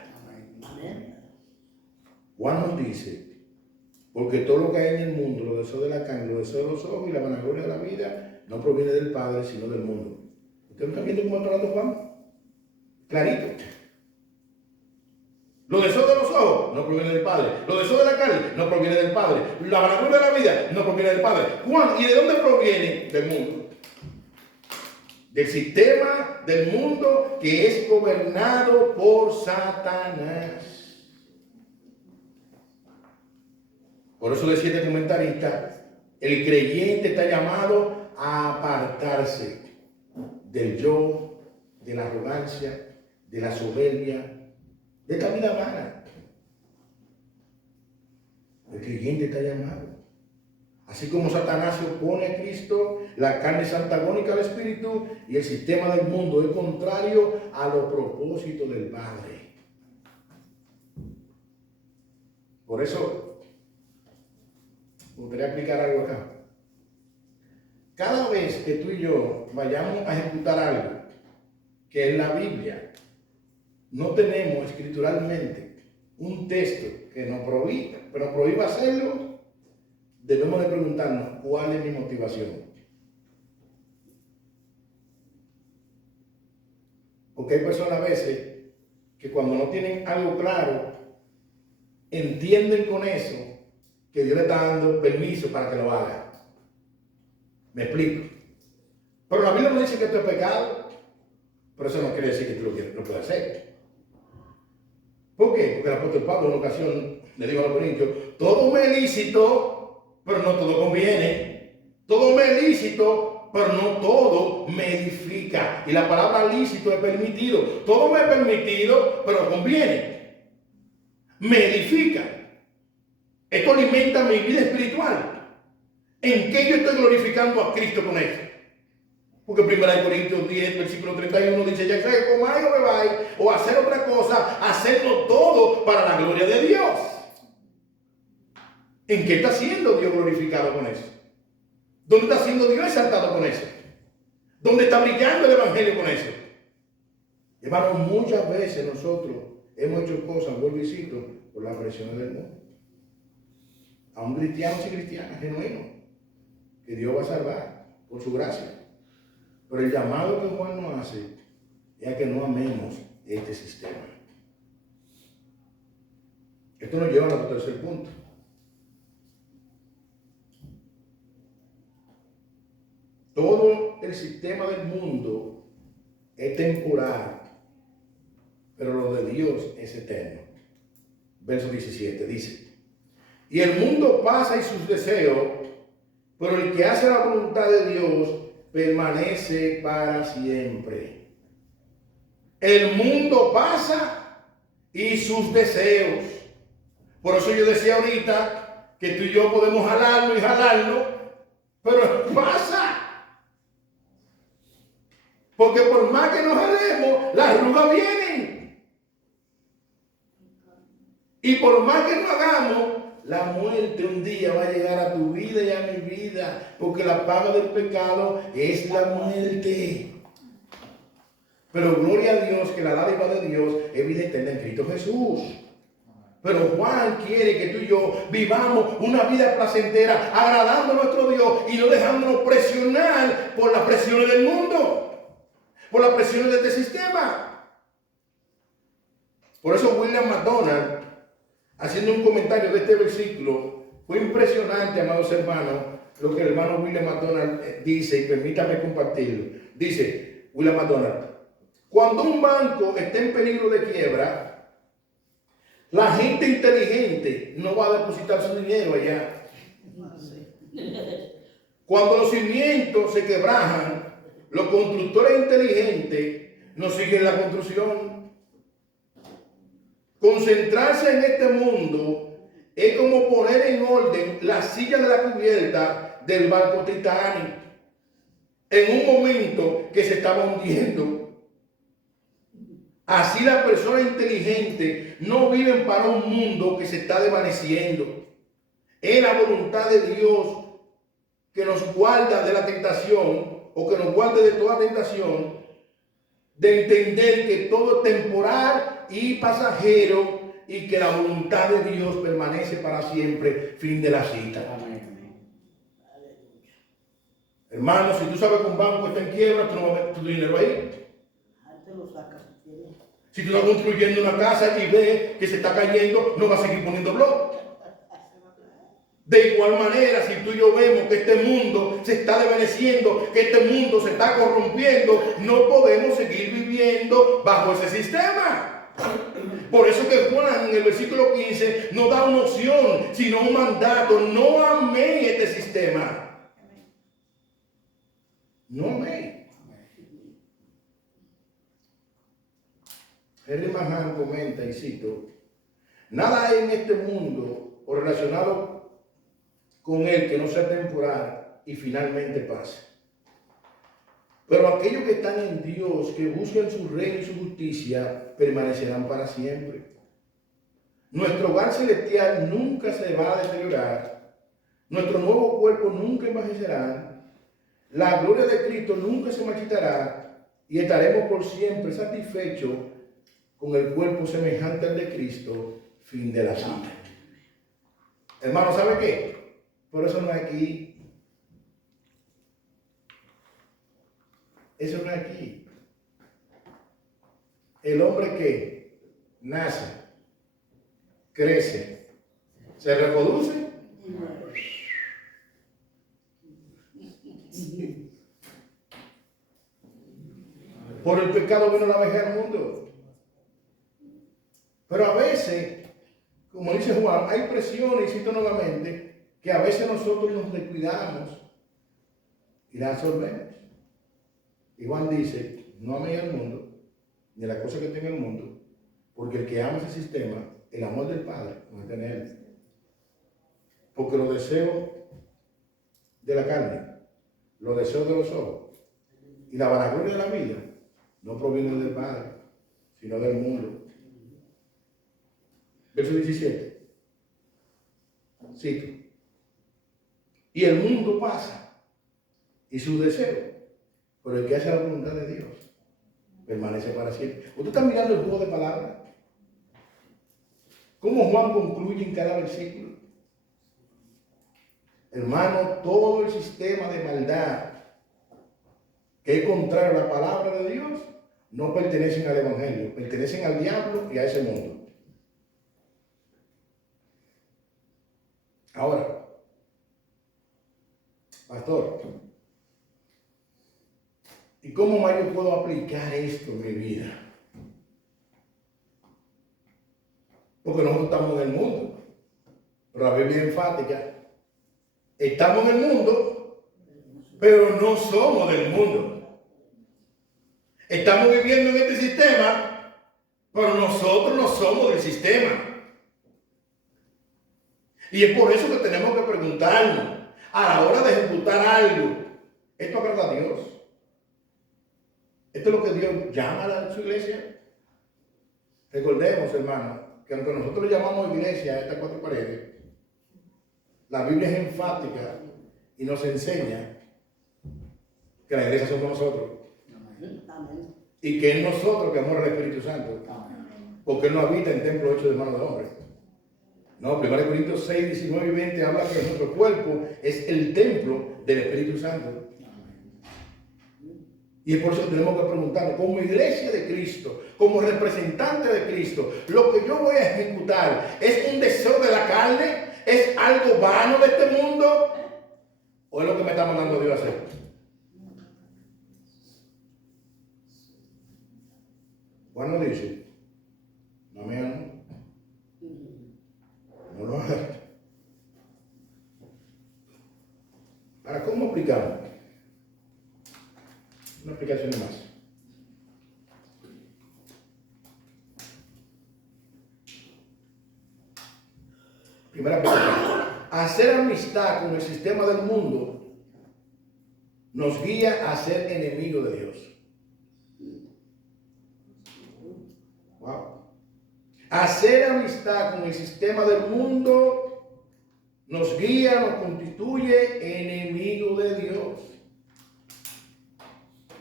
Juan nos dice, porque todo lo que hay en el mundo, los deseos de la carne, los deseos de los ojos y la vanagloria de la vida, no proviene del Padre, sino del mundo. ¿Ustedes están viendo cómo está hablando Juan? Clarito. Los deseos de los ojos no provienen del Padre. Los deseos de la carne no provienen del Padre. La vanagloria de la vida no proviene del Padre. Juan, ¿y de dónde proviene? Del mundo. Del sistema del mundo que es gobernado por Satanás. Por eso decía este comentarista, el creyente está llamado a apartarse del yo, de la arrogancia, de la soberbia, de esta vida vana. El creyente está llamado. Así como Satanás se opone a Cristo, la carne es antagónica al Espíritu y el sistema del mundo es contrario a los propósitos del Padre. Por eso, me gustaría explicar algo acá. Cada vez que tú y yo vayamos a ejecutar algo que en la Biblia no tenemos escrituralmente un texto que nos prohíba hacerlo, debemos de preguntarnos, ¿cuál es mi motivación? Porque hay personas a veces que cuando no tienen algo claro, entienden con eso que Dios le está dando permiso para que lo haga. ¿Me explico? Pero la Biblia no dice que esto es pecado, pero eso no quiere decir que tú lo puedes hacer. ¿Por qué? Porque el apóstol Pablo en una ocasión le dijo a los corintios, todo me es lícito, pero no todo conviene. Todo me es lícito, pero no todo me edifica. Y la palabra lícito es permitido. Todo me es permitido, pero conviene. Me edifica. Esto alimenta mi vida espiritual. ¿En qué yo estoy glorificando a Cristo con esto? Porque 1 Corintios 10, versículo 31 dice, ya sea que comáis o bebáis o hacer otra cosa, hacerlo todo para la gloria de Dios. ¿En qué está siendo Dios glorificado con eso? ¿Dónde está siendo Dios exaltado con eso? ¿Dónde está brillando el Evangelio con eso? Hermanos, muchas veces nosotros hemos hecho cosas, vuelvo y cito, por las presiones del mundo. A un cristiano y cristiana genuino, que Dios va a salvar por su gracia. Pero el llamado que Juan nos hace es a que no amemos este sistema. Esto nos lleva a nuestro tercer punto. Todo el sistema del mundo es temporal pero lo de Dios es eterno. Verso 17 dice: y el mundo pasa y sus deseos, pero el que hace la voluntad de Dios permanece para siempre. El mundo pasa y sus deseos. Por eso yo decía ahorita que tú y yo podemos jalarlo y jalarlo, pero pasa. Porque por más que nos jalemos, las arrugas vienen. Y por más que no hagamos, la muerte un día va a llegar a tu vida y a mi vida. Porque la paga del pecado es la muerte. Pero gloria a Dios que la dádiva de Dios es vida eterna en Cristo Jesús. Pero Juan quiere que tú y yo vivamos una vida placentera, agradando a nuestro Dios y no dejándonos presionar por las presiones del mundo, por las presiones de este sistema. Por eso William McDonald, haciendo un comentario de este versículo, fue impresionante, amados hermanos, lo que el hermano William McDonald dice, y permítame compartirlo. Dice William McDonald: cuando un banco está en peligro de quiebra, la gente inteligente no va a depositar su dinero allá. Cuando los cimientos se quebrajan, los constructores inteligentes no siguen la construcción. Concentrarse en este mundo es como poner en orden la silla de la cubierta del barco Titanic en un momento que se estaba hundiendo. Así las personas inteligentes no viven para un mundo que se está desvaneciendo. Es la voluntad de Dios que nos guarda de la tentación, o que nos guarde de toda tentación, de entender que todo es temporal y pasajero y que la voluntad de Dios permanece para siempre. Fin de la cita. Amén. Hermano, si tú sabes que un banco está en quiebra, tú no vas a meter tu dinero ahí. Si tú estás construyendo una casa y ves que se está cayendo, no vas a seguir poniendo bloques. De igual manera, si tú y yo vemos que este mundo se está desvaneciendo, que este mundo se está corrompiendo, no podemos seguir viviendo bajo ese sistema. Por eso que Juan en el versículo 15 no da una opción, sino un mandato: no améis este sistema. No améis. Henry Mahan comenta, y cito: nada hay en este mundo o relacionado con él que no sea temporal y finalmente pase. Pero aquellos que están en Dios, que buscan su reino y su justicia, permanecerán para siempre. Nuestro hogar celestial nunca se va a deteriorar. Nuestro nuevo cuerpo nunca envejecerá. La gloria de Cristo nunca se marchitará. Y estaremos por siempre satisfechos con el cuerpo semejante al de Cristo. Fin de la cita. Hermano, ¿sabe qué? Por eso no es aquí. Eso no es aquí. El hombre que nace, crece, se reproduce. Por el pecado vino la vejez al mundo. Pero a veces, como dice Juan, hay presiones, y cito nuevamente, que a veces nosotros nos descuidamos y la absorbemos. Y Juan dice: no améis al mundo, ni a la cosa que tenga el mundo, porque el que ama ese sistema, el amor del Padre no es en él. Porque los deseos de la carne, los deseos de los ojos y la vanagloria de la vida no provienen del Padre, sino del mundo. Verso 17. Cito: y el mundo pasa y sus deseos, pero el que hace la voluntad de Dios permanece para siempre. ¿Usted está mirando el juego de palabras? ¿Cómo Juan concluye en cada versículo? Hermano, todo el sistema de maldad que es contrario a la palabra de Dios no pertenecen al Evangelio, pertenecen al diablo y a ese mundo. Ahora, pastor, ¿y cómo más yo puedo aplicar esto en mi vida? Porque nosotros estamos en el mundo. Pero la Biblia es enfática. Estamos en el mundo, pero no somos del mundo. Estamos viviendo en este sistema, pero nosotros no somos del sistema. Y es por eso que tenemos que preguntarnos, a la hora de ejecutar algo, ¿esto agrada a Dios? ¿Esto es lo que Dios llama a su iglesia? Recordemos, hermanos, que aunque nosotros le llamamos iglesia a estas cuatro paredes, la Biblia es enfática y nos enseña que la iglesia somos nosotros. Amén. Y que es nosotros que amamos al Espíritu Santo. Porque Él no habita en templo hecho de manos de hombres. No, 1 Corintios 6, 19 y 20 habla que nuestro cuerpo es el templo del Espíritu Santo. Y es por eso que tenemos que preguntarnos, como iglesia de Cristo, como representante de Cristo, lo que yo voy a ejecutar, ¿es un deseo de la carne? ¿Es algo vano de este mundo? ¿O es lo que me está mandando Dios a hacer? Juan no dice, no me hagan, no lo hagan. Ahora, ¿cómo aplicamos? Una aplicación más. Primera pregunta. Hacer amistad con el sistema del mundo nos guía a ser enemigos de Dios. Wow. Hacer amistad con el sistema del mundo nos guía, nos constituye enemigos de Dios.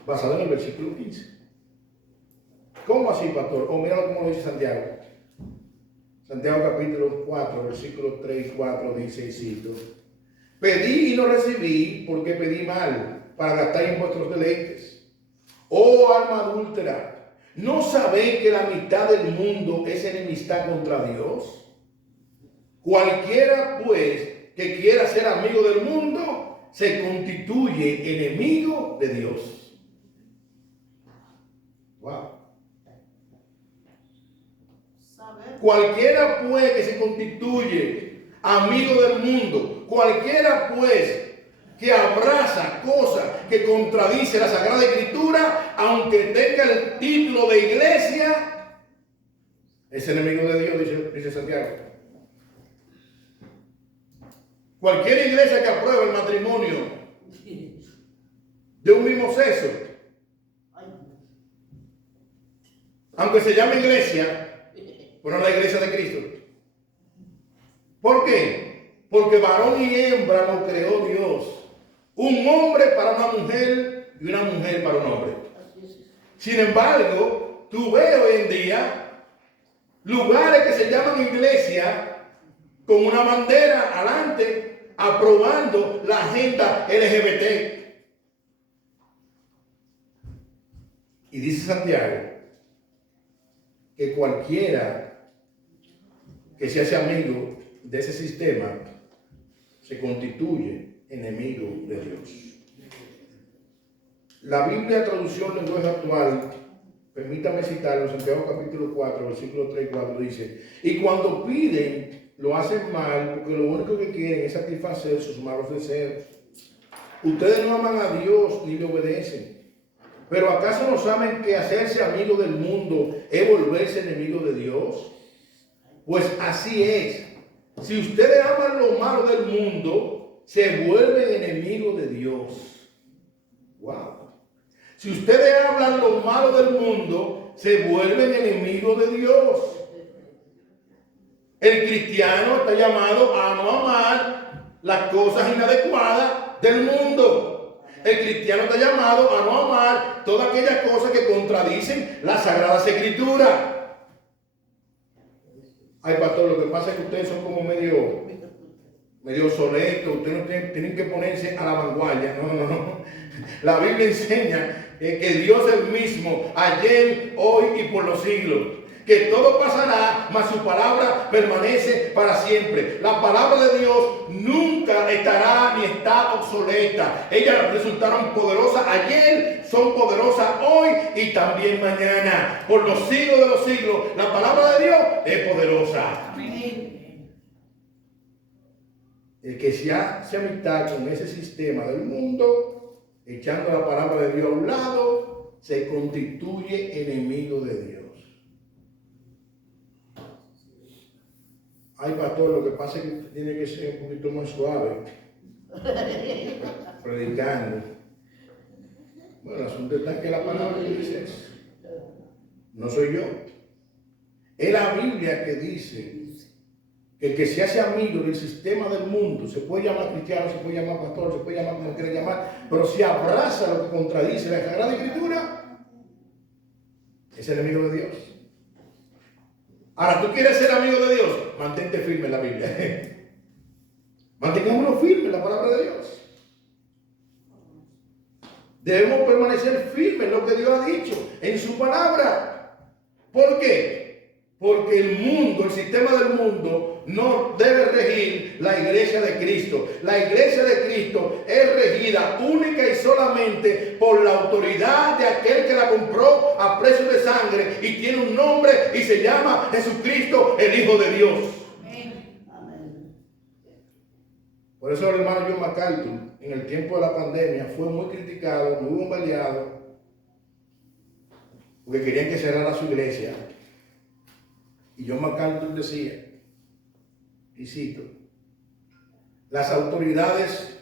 Basado en el versículo 15. ¿Cómo así, pastor? O míralo como lo dice Santiago. Santiago capítulo 4, versículos 3 y 4 dice, y cito: pedí y no recibí, porque pedí mal, para gastar en vuestros deleites. Oh alma adúltera, ¿no sabéis que la mitad del mundo es enemistad contra Dios? Cualquiera, pues, que quiera ser amigo del mundo, se constituye enemigo de Dios. Wow. Cualquiera pues que se constituye amigo del mundo, cualquiera pues que abraza cosas que contradice la Sagrada Escritura, aunque tenga el título de iglesia, es enemigo de Dios, dice Santiago. Cualquier iglesia que apruebe el matrimonio de un mismo sexo, aunque se llame iglesia, pero no la iglesia de Cristo. ¿Por qué? Porque varón y hembra lo creó Dios. Un hombre para una mujer y una mujer para un hombre. Sin embargo, tú ves hoy en día lugares que se llaman iglesia con una bandera adelante aprobando la agenda LGBT. Y dice Santiago que cualquiera que se hace amigo de ese sistema se constituye enemigo de Dios. La Biblia, traducción lenguaje actual, permítame citarlo, Santiago capítulo 4, versículo 3 y 4 dice: y cuando piden, lo hacen mal, porque lo único que quieren es satisfacer sus malos deseos. Ustedes no aman a Dios ni le obedecen. ¿Pero acaso no saben que hacerse amigo del mundo es volverse enemigo de Dios? Pues así es. Si ustedes aman lo malo del mundo, se vuelven enemigos de Dios. Wow. Si ustedes hablan lo malo del mundo, se vuelven enemigos de Dios. El cristiano está llamado a no amar las cosas inadecuadas del mundo. El cristiano está llamado a no amar todas aquellas cosas que contradicen las Sagradas Escrituras. Ay, pastor, lo que pasa es que ustedes son como medio obsoletos. Ustedes no tienen que ponerse a la vanguardia. No. La Biblia enseña que Dios es el mismo, ayer, hoy y por los siglos. que todo pasará, mas su palabra permanece para siempre. La palabra de Dios nunca estará ni está obsoleta. Ellas resultaron poderosas ayer, son poderosas hoy y también mañana. Por los siglos de los siglos, la palabra de Dios es poderosa. Amén. El que se hace amistad con ese sistema del mundo, echando la palabra de Dios a un lado, se constituye enemigo de Dios. Ay, pastor, lo que pasa es que tiene que ser un poquito más suave, predicando. Bueno, el asunto está que la palabra que dice eso. No soy yo. Es la Biblia que dice que el que se hace amigo del sistema del mundo, se puede llamar cristiano, se puede llamar pastor, se puede llamar como quiera llamar, pero si abraza lo que contradice la Sagrada Escritura, es enemigo de Dios. Ahora, ¿tú quieres ser amigo de Dios? Mantente firme en la Biblia. Mantengámonos firmes en la palabra de Dios. Debemos permanecer firmes en lo que Dios ha dicho, en su palabra. ¿Por qué? Porque el mundo, el sistema del mundo, no debe regir la iglesia de Cristo. La iglesia de Cristo es regida única y solamente por la autoridad de aquel que la compró a precio de sangre y tiene un nombre y se llama Jesucristo, el Hijo de Dios. Amén. Por eso el hermano John MacArthur, en el tiempo de la pandemia, fue muy criticado, muy bombardeado, porque querían que cerrara su iglesia. Y John MacArthur decía, y cito, las autoridades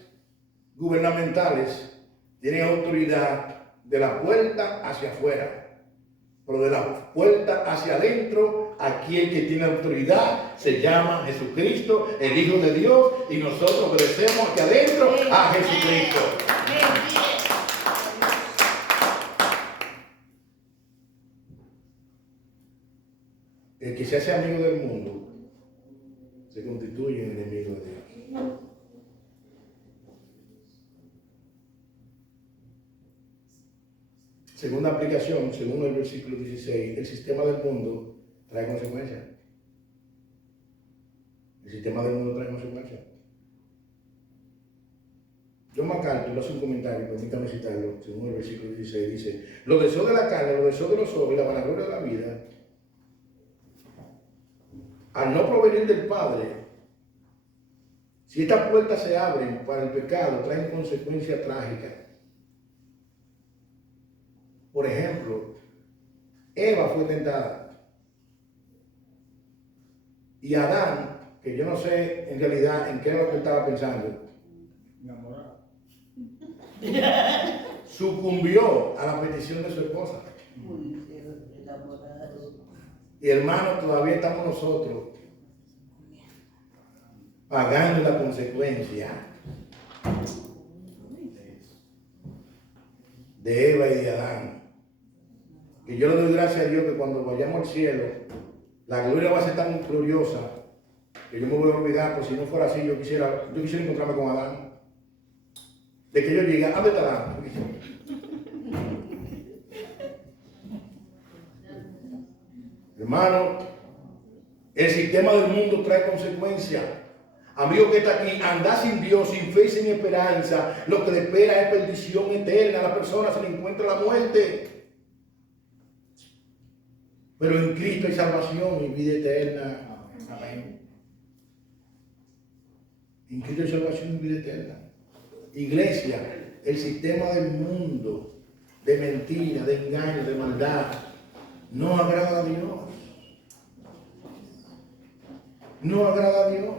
gubernamentales tienen autoridad de la puerta hacia afuera, pero de la puerta hacia adentro, aquí el que tiene autoridad se llama Jesucristo, el Hijo de Dios, y nosotros obedecemos aquí adentro a Jesucristo. El que se hace amigo del mundo se constituye en enemigo de Dios. Segunda aplicación, según el versículo 16, el sistema del mundo trae consecuencias. El sistema del mundo trae consecuencias. John MacArthur hace un comentario, permítame citarlo, según el versículo 16, dice: los deseos de la carne, los deseos de los ojos y la vanagloria de la vida, al no provenir del Padre, si estas puertas se abren para el pecado, traen consecuencias trágicas. Por ejemplo, Eva fue tentada. Y Adán, que yo no sé en realidad en qué era lo que estaba pensando, Enamorado. sucumbió a la petición de su esposa. Y hermanos, todavía estamos nosotros pagando la consecuencia de Eva y de Adán. Que yo le doy gracias a Dios que cuando vayamos al cielo, la gloria va a ser tan gloriosa que yo me voy a olvidar, pues si no fuera así, yo quisiera encontrarme con Adán. De que yo llegue, ¿dónde está Adán? Hermano, el sistema del mundo trae consecuencias. Amigo que está aquí, anda sin Dios, sin fe y sin esperanza. Lo que le espera es perdición eterna. A la persona se le encuentra la muerte. Pero en Cristo hay salvación y vida eterna. Amén. En Cristo hay salvación y vida eterna. Iglesia, el sistema del mundo, de mentira, de engaño, de maldad, no agrada a Dios. No agrada a Dios.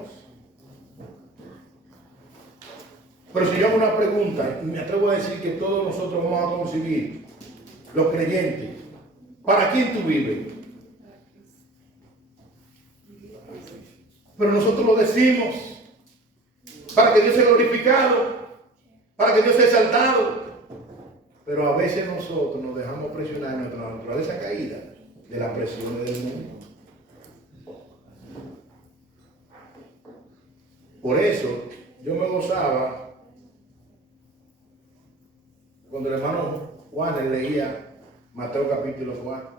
Pero si yo hago una pregunta, y me atrevo a decir que todos nosotros vamos a conseguir, los creyentes, ¿para quién tú vives? Pero nosotros lo decimos, para que Dios sea glorificado, para que Dios sea exaltado. Pero a veces nosotros nos dejamos presionar en nuestra naturaleza caída de las presiones del mundo. Por eso yo me gozaba cuando el hermano Juan leía Mateo capítulo 4.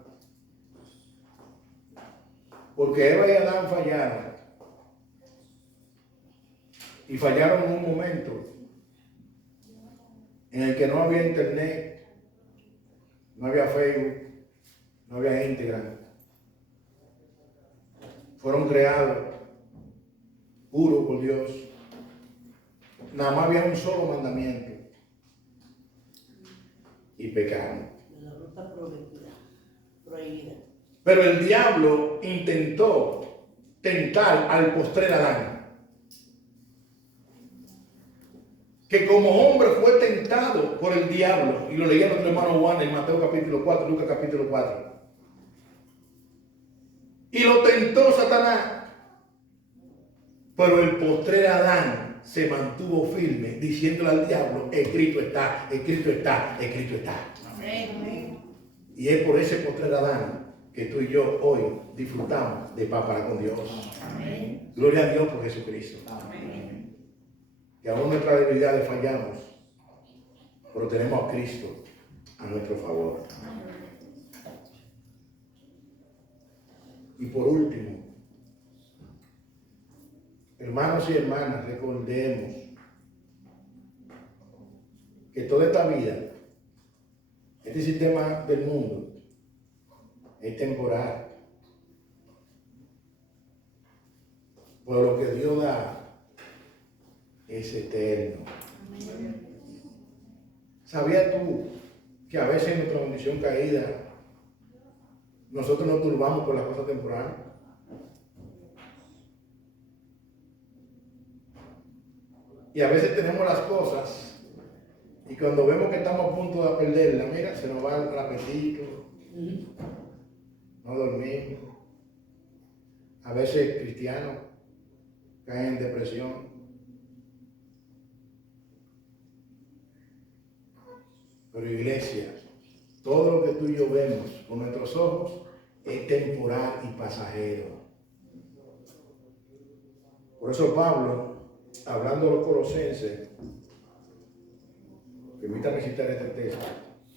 Porque Eva y Adán fallaron. Y fallaron en un momento en el que no había internet, no había Facebook, no había Instagram. Fueron creados puros por Dios. Nada más había un solo mandamiento. Y pecaron. La ruta prohibida. Pero el diablo intentó tentar al postrer Adán. Que como hombre fue tentado por el diablo. Y lo leía nuestro hermano Juan en Mateo capítulo 4, Lucas capítulo 4. Y lo tentó Satanás. Pero el postrer Adán se mantuvo firme, diciéndole al diablo: escrito está, escrito está, escrito está. Amén. Y es por ese postrer Adán que tú y yo hoy disfrutamos de paz para con Dios. Amén. Gloria a Dios por Jesucristo. Amén. Que aún nuestras debilidades fallamos, pero tenemos a Cristo a nuestro favor. Amén. Y por último, hermanos y hermanas, recordemos que toda esta vida, este sistema del mundo, es temporal. Pero lo que Dios da es eterno. ¿Sabías tú que a veces en nuestra condición caída nosotros nos turbamos por las cosas temporales? Y a veces tenemos las cosas y cuando vemos que estamos a punto de perderla, mira, se nos va el apetito, no dormimos. A veces cristianos caen en depresión. Pero iglesia, todo lo que tú y yo vemos con nuestros ojos es temporal y pasajero. Por eso Pablo, hablando a los colosenses, permítame citar este texto,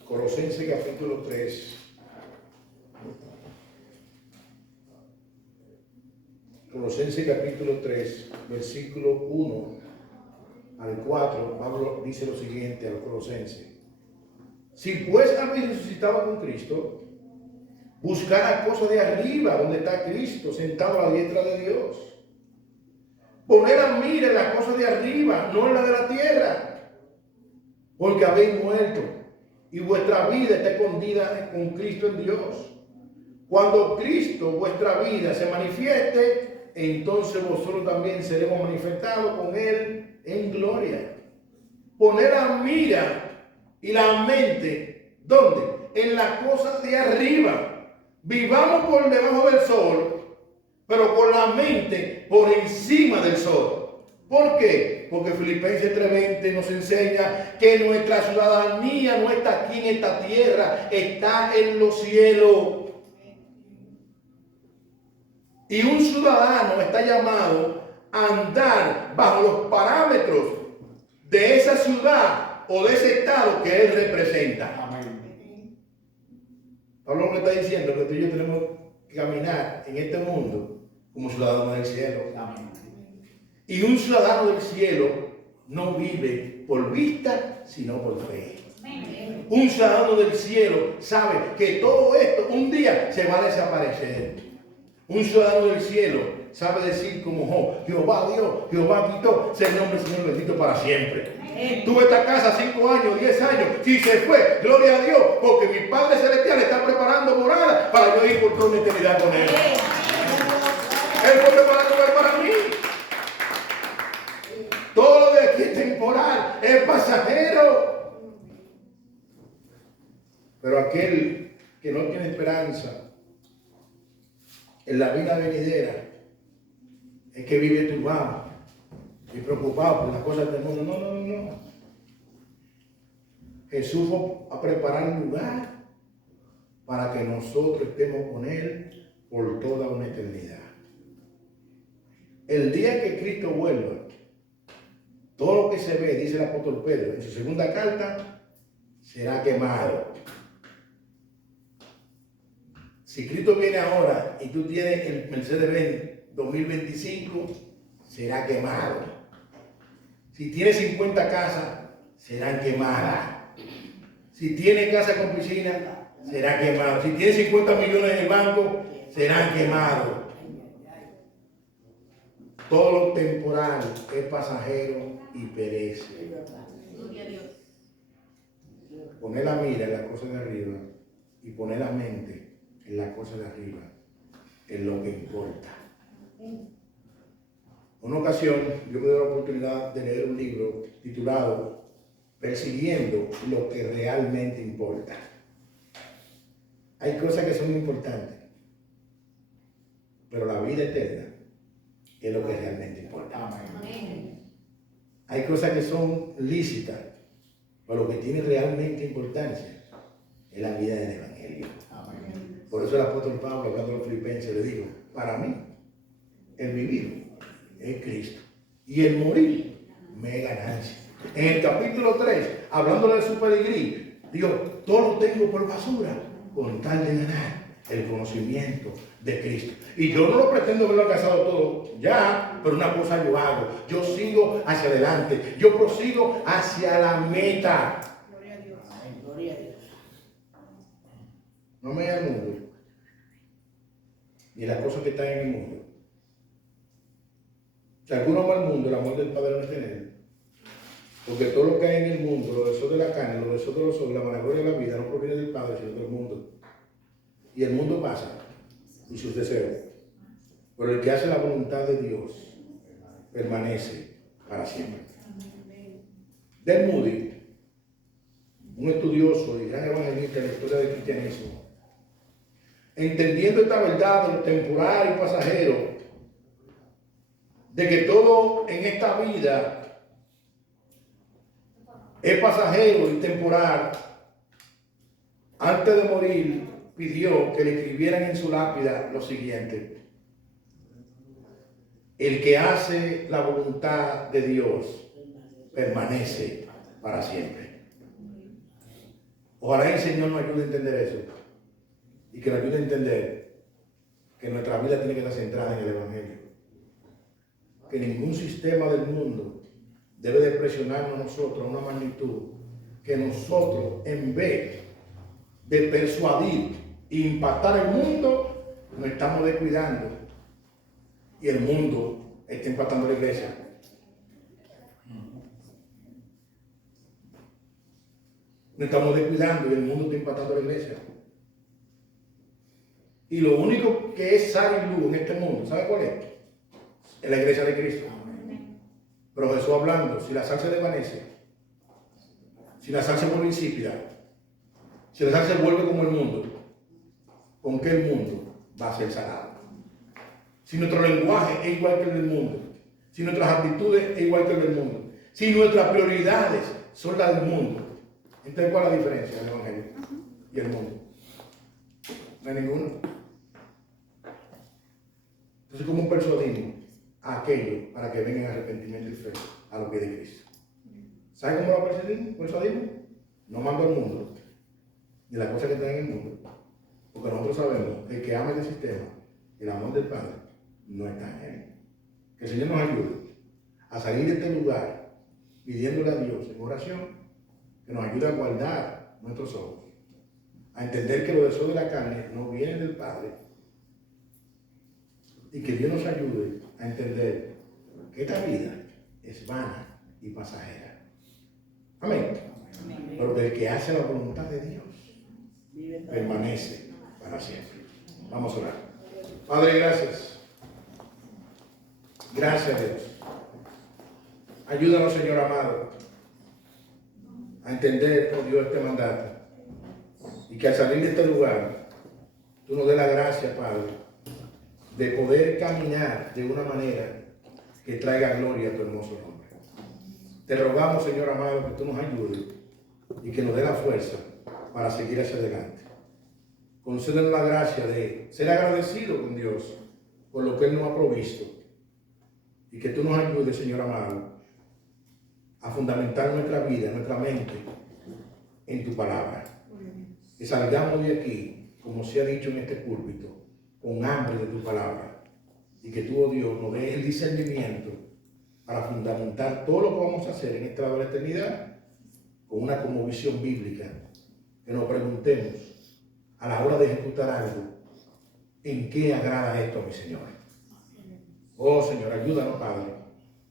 Colosenses capítulo 3, Colosenses capítulo 3, versículo 1 al 4, Pablo dice lo siguiente a los colosenses: si pues habéis resucitado con Cristo, buscad las cosas de arriba, donde está Cristo, sentado a la diestra de Dios. Poned la mira en las cosas de arriba, no en la de la tierra, porque habéis muerto y vuestra vida está escondida con Cristo en Dios. Cuando Cristo, vuestra vida, se manifieste, entonces vosotros también seremos manifestados con Él en gloria. Poned la mira y la mente, ¿dónde? En las cosas de arriba. Vivamos por debajo del sol, pero con la mente por encima del sol. ¿Por qué? Porque Filipenses 3:20 nos enseña que nuestra ciudadanía no está aquí en esta tierra, está en los cielos. Y un ciudadano está llamado a andar bajo los parámetros de esa ciudad o de ese estado que él representa. Amén. Pablo me está diciendo que tú y yo tenemos que caminar en este mundo como ciudadanos del cielo. Amén. Y un ciudadano del cielo no vive por vista, sino por fe. Amén. Un ciudadano del cielo sabe que todo esto un día se va a desaparecer. Un ciudadano del cielo sabe decir como Job: Jehová dio, Jehová quitó, sea el nombre del Señor bendito para siempre. Amén. Tuve esta casa 5 años, 10 años, si se fue, gloria a Dios, porque mi Padre Celestial está preparando morada para yo ir por toda una eternidad con Él. Amén. Él fue preparando para mí. Todo lo de aquí es temporal, es pasajero. Pero aquel que no tiene esperanza en la vida venidera es que vive turbado y preocupado por las cosas del mundo. No. Jesús fue a preparar un lugar para que nosotros estemos con Él por toda una eternidad. El día que Cristo vuelva, todo lo que se ve, dice el apóstol Pedro en su segunda carta, será quemado. Si Cristo viene ahora y tú tienes el Mercedes-Benz 2025, será quemado. Si tienes 50 casas, serán quemadas. Si tienes casa con piscina, será quemado. Si tienes 50 millones en el banco, serán quemados. Todo lo temporal es pasajero y perece. Gloria a Dios. Poner la mira en las cosas de arriba y poner la mente en las cosas de arriba es lo que importa. Una ocasión yo me dio la oportunidad de leer un libro titulado Persiguiendo lo que realmente importa. Hay cosas que son importantes, pero la vida eterna es lo que realmente importa. Amén. Hay cosas que son lícitas, pero lo que tiene realmente importancia es la vida del Evangelio. Por eso el apóstol Pablo, hablando a los filipenses, le dijo, para mí, el vivir es Cristo y el morir me es ganancia. En el capítulo 3, hablándole de su peregrí, dijo, todo lo tengo por basura con tal de ganar el conocimiento de Cristo. Y yo no lo pretendo haberlo alcanzado todo ya, pero una cosa yo hago. Yo sigo hacia adelante. Yo prosigo hacia la meta. Gloria a Dios. Gloria a Dios. No me al mundo, ni las cosas que están en el mundo. Si alguno ama al mundo, el amor del Padre no es en él. Porque todo lo que hay en el mundo, los deseos de la carne, los deseos de los ojos, la vanagloria de la vida, no proviene del Padre, sino del mundo. Y el mundo pasa, y sus deseos. Pero el que hace la voluntad de Dios permanece para siempre. Del Moody, un estudioso y gran evangelista de la historia del cristianismo, entendiendo esta verdad de lo temporal y pasajero, de que todo en esta vida es pasajero y temporal, antes de morir pidió que le escribieran en su lápida lo siguiente: el que hace la voluntad de Dios permanece para siempre. Ojalá el Señor nos ayude a entender eso y que nos ayude a entender que nuestra vida tiene que estar centrada en el Evangelio, que ningún sistema del mundo debe de presionarnos a nosotros a una magnitud que nosotros, en vez de persuadir e impactar el mundo, nos estamos descuidando y el mundo está impactando la iglesia. Nos estamos descuidando y el mundo está impactando la iglesia. Y lo único que es sal y luz en este mundo, ¿sabe cuál es? Es la iglesia de Cristo. Pero Jesús hablando, si la sal se desvanece, si la sal se vuelve insípida, si la sal se vuelve como el mundo, ¿con qué el mundo va a ser salado? Si nuestro lenguaje es igual que el del mundo, si nuestras actitudes es igual que el del mundo, si nuestras prioridades son las del mundo, entonces ¿cuál es la diferencia del Evangelio y el mundo? No hay ninguna. Entonces, ¿cómo persuadimos a aquellos para que vengan arrepentimiento y fe a lo que es de Cristo? ¿Sabe cómo lo persuadimos? No mando al mundo, ni las cosas que están en el mundo. Porque nosotros sabemos que el que ama este sistema, el amor del Padre, no está en él. Que el Señor nos ayude a salir de este lugar pidiéndole a Dios en oración que nos ayude a guardar nuestros ojos, a entender que los deseos de la carne no vienen del Padre y que Dios nos ayude a entender que esta vida es vana y pasajera. Amén. Amén. Pero que el que hace la voluntad de Dios permanece para siempre. Vamos a orar. Padre, gracias. Gracias, Dios. Ayúdanos, Señor amado, a entender, oh Dios, este mandato. Y que al salir de este lugar, tú nos des la gracia, Padre, de poder caminar de una manera que traiga gloria a tu hermoso nombre. Te rogamos, Señor amado, que tú nos ayudes y que nos dé la fuerza para seguir hacia adelante. Concédenos la gracia de ser agradecido con Dios por lo que Él nos ha provisto. Y que tú nos ayudes, Señor amado, a fundamentar nuestra vida, nuestra mente en tu palabra. Que salgamos de aquí como se ha dicho en este púlpito, con hambre de tu palabra. Y que tú, oh Dios, nos des el discernimiento para fundamentar todo lo que vamos a hacer en esta hora de la eternidad con una conmovisión bíblica. Que nos preguntemos a la hora de ejecutar algo, ¿en qué agrada esto a mi Señor? Oh Señor, ayúdanos, Padre,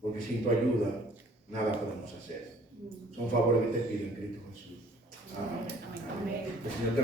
porque sin tu ayuda nada podemos hacer. Son favores que te pido en Cristo Jesús. Amén. Amén. El Señor te